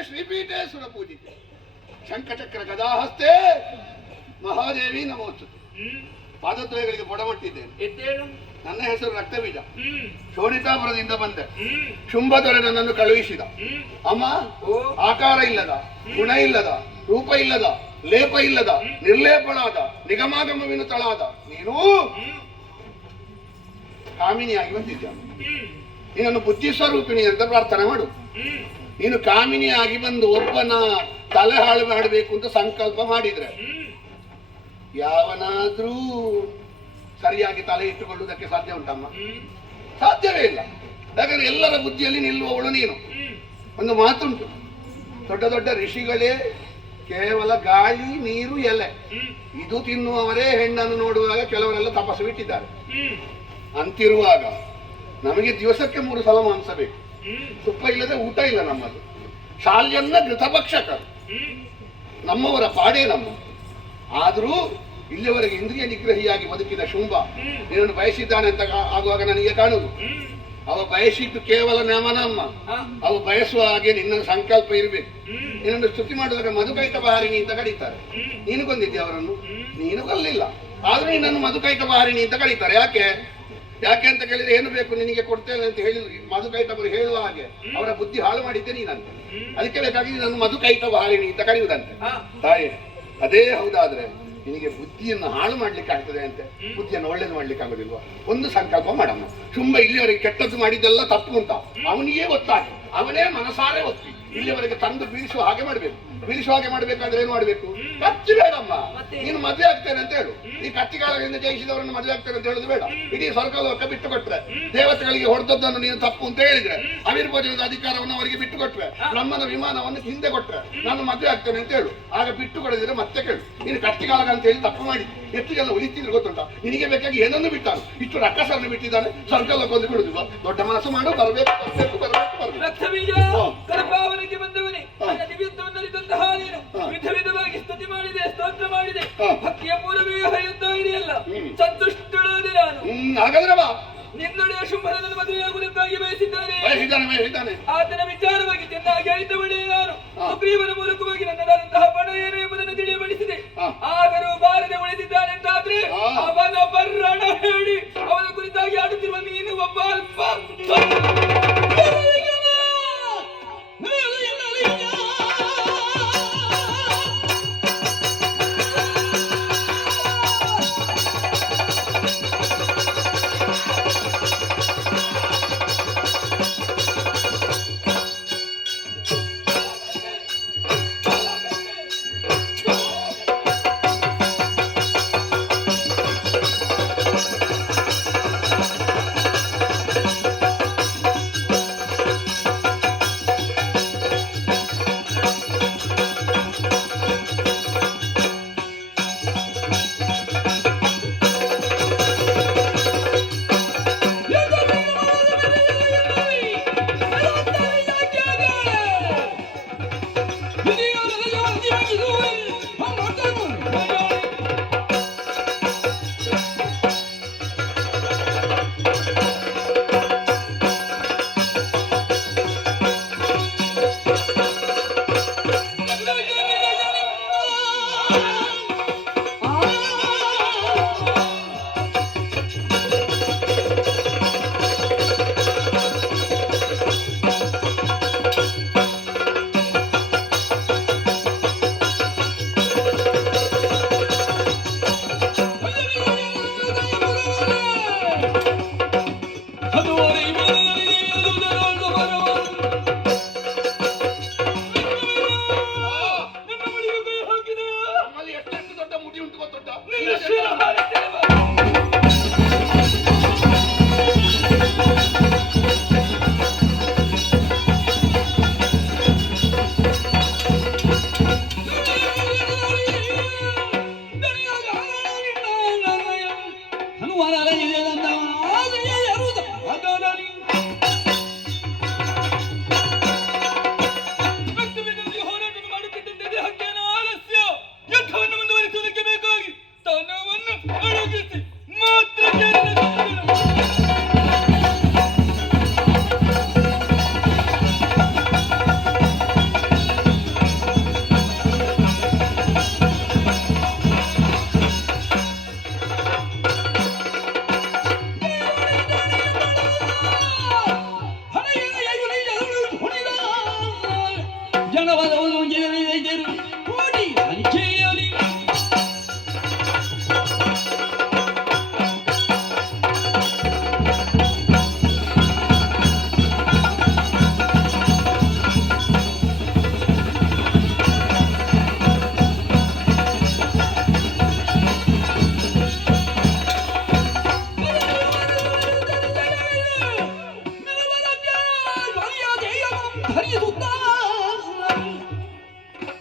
ಶ್ರೀಪೀಠೇಶ್ವರ ಪೂಜಿತೆ ಶಂಖಚಕ್ರ ಗದಾಹಸ್ತೆ ಮಹಾದೇವಿ ನಮೋಸ್ತುತೆ. ಪಾದದ್ವಯಗಳಿಗೆ ಬೊಡಮಟ್ಟಿದ್ದೇನೆ. ನನ್ನ ಹೆಸರು ರಕ್ತಬೀಜ. ಶೋಣಿತಾಪುರದಿಂದ ಬಂದೆ. ಶುಂಭದೊರೆ ನನ್ನನ್ನು ಕಳುಹಿಸಿದ. ಅಮ್ಮ, ಆಕಾರ ಇಲ್ಲದ, ಗುಣ ಇಲ್ಲದ, ರೂಪ ಇಲ್ಲದ, ಲೇಪ ಇಲ್ಲದ, ನಿರ್ಲೇಪಳಾದ, ನಿಗಮಾಗಮವಿನ ತಳಾದ ನೀನು ಕಾಮಿನಿಯಾಗಿ ಬಂದಿದ್ದ. ನೀನನ್ನು ಬುದ್ಧಿ ಸ್ವರೂಪಿಣಿ ಅಂತ ಪ್ರಾರ್ಥನೆ ಮಾಡು. ನೀನು ಕಾಮಿನಿಯಾಗಿ ಬಂದು ಒಬ್ಬನ ತಲೆ ಹಾಳು ಮಾಡಬೇಕು ಅಂತ ಸಂಕಲ್ಪ ಮಾಡಿದ್ರೆ ಯಾವನಾದ್ರೂ ಸರಿಯಾಗಿ ತಲೆ ಇಟ್ಟುಕೊಳ್ಳುವುದಕ್ಕೆ ಸಾಧ್ಯ ಉಂಟಮ್ಮ? ಸಾಧ್ಯವೇ ಇಲ್ಲ. ಯಾಕಂದ್ರೆ ಎಲ್ಲರ ಬುದ್ಧಿಯಲ್ಲಿ ನಿಲ್ಲುವವಳು ನೀನು. ಒಂದು ಮಾತುಂಟು, ದೊಡ್ಡ ದೊಡ್ಡ ಋಷಿಗಳೇ ಕೇವಲ ಗಾಳಿ ನೀರು ಎಲೆ ಇದು ತಿನ್ನುವವರೇ ಹೆಣ್ಣನ್ನು ನೋಡುವಾಗ ಕೆಲವರೆಲ್ಲ ತಪಸ್ಸು ಬಿಟ್ಟಿದ್ದಾರೆ. ಅಂತಿರುವಾಗ ನಮಗೆ ದಿವಸಕ್ಕೆ 3 ಸಲ ಮಾಂಸ ಬೇಕು. ತುಪ್ಪ ಇಲ್ಲದೆ ಊಟ ಇಲ್ಲ ನಮ್ಮದು. ಶಾಲ್ಯನ್ನ ಘೃತಭಕ್ಷಕರು ನಮ್ಮವರ ಪಾಡೇ ನಮ್ಮ. ಆದರೂ ಇಲ್ಲಿವರೆಗೆ ಇಂದ್ರಿಯ ನಿಗ್ರಹಿಯಾಗಿ ಬದುಕಿದ ಶುಂಭ ನಿನ್ನನ್ನು ಬಯಸಿದ್ದಾನೆ ಅಂತ ಆಗುವಾಗ ನನಗೆ ಕಾಣುವುದು. ಅವ ಬಯಸಿದ್ದು ಕೇವಲ ನಮನಮ್ಮ. ಅವ ಬಯಸುವ ಹಾಗೆ ನಿನ್ನ ಸಂಕಲ್ಪ ಇರಬೇಕು. ನಿನ್ನನ್ನು ಸ್ತುತಿ ಮಾಡುವಾಗ ಮಧುಕೈಕ ಬಹಾರಿಣಿ ಅಂತ ಕರೀತಾರೆ. ನೀನು ಕೊಂದಿದ್ದೆ ಅವರನ್ನು? ನೀನು ಕೊಲ್ಲಿಲ್ಲ. ಆದ್ರೂ ನಿನ್ನನ್ನು ಮಧುಕೈಕ ಬಹಾರಿಣಿ ಅಂತ ಕರೀತಾರೆ. ಯಾಕೆ ಅಂತ ಕೇಳಿದ್ರೆ ಏನು ಬೇಕು ನಿನಗೆ ಕೊಡ್ತೇನೆ ಅಂತ ಹೇಳಿ ಮಧುಕೈಟವರು ಹೇಳುವ ಹಾಗೆ ಅವರ ಬುದ್ಧಿ ಹಾಳು ಮಾಡಿದ್ದೆ ನೀನಂತೆ. ಅದಕ್ಕೆ ಬೇಕಾಗಿ ನನ್ನ ಮಧುಕೈಟ ಬಹಾರಿಣಿ ಅಂತ ಕರೆಯುವುದಂತೆ. ತಾಯಿ, ಅದೇ ಹೌದಾದ್ರೆ ನಿನಗೆ ಬುದ್ಧಿಯನ್ನು ಹಾಳು ಮಾಡ್ಲಿಕ್ಕೆ ಆಗ್ತದೆ ಅಂತೆ. ಬುದ್ಧಿಯನ್ನು ಒಳ್ಳೇದು ಮಾಡ್ಲಿಕ್ಕೆ ಆಗೋದಿಲ್ವಾ? ಒಂದು ಸಂಕಲ್ಪ ಮಾಡಮ್ಮ. ಶುಂಭ ಇಲ್ಲಿವರೆಗೆ ಕೆಟ್ಟದ್ದು ಮಾಡಿದ್ದೆಲ್ಲ ತಪ್ಪು ಅಂತ ಅವನಿಗೆ ಗೊತ್ತಾಗಿ ಅವನೇ ಮನಸಾರೆ ಒತ್ತಿ ಇಲ್ಲಿವರೆಗೆ ತಂದು ಬೀಳಿಸುವ ಹಾಗೆ ಮಾಡ್ಬೇಕು. ಬೀಳಿಸುವ ಹಾಗೆ ಮಾಡ್ಬೇಕಾದ್ರೆ ಏನು ಮಾಡ್ಬೇಕು? ಕತ್ತಿ ಬೇಡಮ್ಮ. ನೀನು ಮದುವೆ ಆಗ್ತೇನೆ ಅಂತ ಹೇಳು. ಈ ಕತ್ತಿಗಾಲದಿಂದ ಜಯಿಸಿದವರನ್ನು ಮದುವೆ ಆಗ್ತೇನೆ ಅಂತ ಹೇಳುದು ಬೇಡ. ಇಡೀ ಸ್ವರ್ಗಲೋಕ ಬಿಟ್ಟು ಕೊಟ್ರೆ, ದೇವತೆಗಳಿಗೆ ಹೊಡೆದದ್ದನ್ನು ನೀನು ತಪ್ಪು ಅಂತ ಹೇಳಿದ್ರೆ, ಅವಿರ್ಭೋಜನದ ಅಧಿಕಾರವನ್ನು ಅವರಿಗೆ ಬಿಟ್ಟು ಕೊಟ್ರೆ, ಬ್ರಹ್ಮನ ವಿಮಾನವನ್ನು ಹಿಂದೆ ಕೊಟ್ರೆ ನಾನು ಮದುವೆ ಆಗ್ತೇನೆ ಅಂತ ಹೇಳು. ಆಗ ಬಿಟ್ಟು ಕೊಡದಿದ್ರೆ ಮತ್ತೆ ಕೇಳು. ನೀನು ಕತ್ತಿಗಾಲ ಅಂತ ಹೇಳಿ ತಪ್ಪು ಮಾಡಿದ್ದೆ. ಎಷ್ಟು ಜನ ಉಳಿತಿದ್ರು ಗೊತ್ತುಂಟ. ನಿನಗೆ ಬೇಕಾಗಿ ಏನನ್ನು ಬಿಟ್ಟಾನು, ಇಷ್ಟು ರಕ್ಕಸನ್ನು ಬಿಟ್ಟಿದ್ದಾನೆ. ಸ್ವರ್ಗ ಲೋಕವನ್ನು ಬಿಡುದಿಲ್ಲ. ದೊಡ್ಡ ಮನಸ್ಸು ಮಾಡು, ಬರಬೇಕು ಕರಪಾವನಕ್ಕೆ ಬಂದವನೇ, ನನ್ನ ನಿಮಿತ್ತವನ್ನು ಅರಿತಂತಹ ನೀನು ವಿಧ ವಿಧವಾಗಿ ಸ್ತುತಿ ಮಾಡಿದೆ, ಸ್ತೋತ್ರ ಮಾಡಿದೆ, ಭಕ್ತಿಯ ಮೂಲವೇ ಹರಿಯುತ್ತಾ ಇದೆಯಲ್ಲ, ಸಂತುಷ್ಟಳಾದೆ ನಾನು. ಹಾಗಾದ್ರೆ ಬಾ, ನಿನ್ನೊಡೆಯ ಶುಂಭನನ್ನು ಮದುವೆಯಾಗುವುದಕ್ಕಾಗಿ ಬಯಸಿದ್ದಾನೆ. ಆತನ ವಿಚಾರವಾಗಿ ಚೆನ್ನಾಗಿ ಅರಿತವಳೇ ನಾನು. ಸುಗ್ರೀವನ ಮೂಲಕವಾಗಿ ನನ್ನದಾದಂತಹ ಬಣ ಏನು ಎಂಬುದನ್ನು ತಿಳಿಯಬಡಿಸಿದೆ. ಆದರೂ ಬಾರದೆ ಉಳಿದಿದ್ದಾನೆ ಅಂತಾದ್ರೆ ಅವನ ಬರ್ರಣ ಹೇಳಿ ಅವನ ಕುರಿತಾಗಿ ಆಡುತ್ತಿರುವ ನೀನು ಒಬ್ಬ ಅಲ್ಪ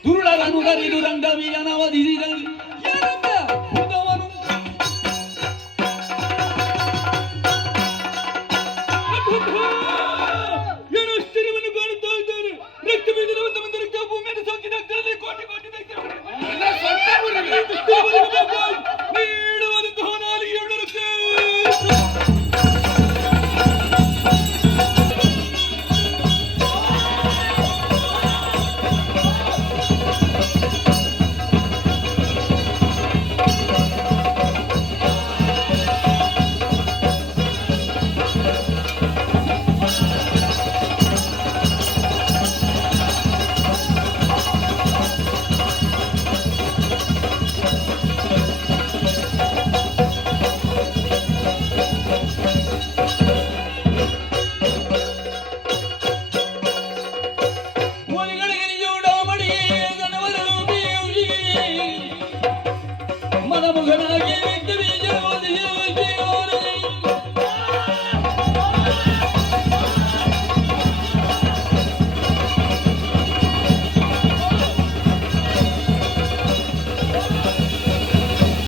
ದುರುಳರನ್ನು ಕರೆದು ರಂಗವೀರನವಧಿಸಿದಲ್ಲಿ ಏನಷ್ಟರವನ್ನು ಕಾಣುತ್ತಾ ಇದ್ದಾರೆ. ರಕ್ತ ಬೀಜದ ಒಂದು ಮುಂದೆ ರಕ್ತ ಭೂಮಿಯನ್ನು ಸೋಕಿದ ಅಗ್ರದಲ್ಲಿ ಕೋಟಿ ಕೋಟಿ ನೀಡುವಂತಹ ನಾಲಿಗೆ 2 ಲಕ್ಷ. ಮನಮುಖನಾಗಿ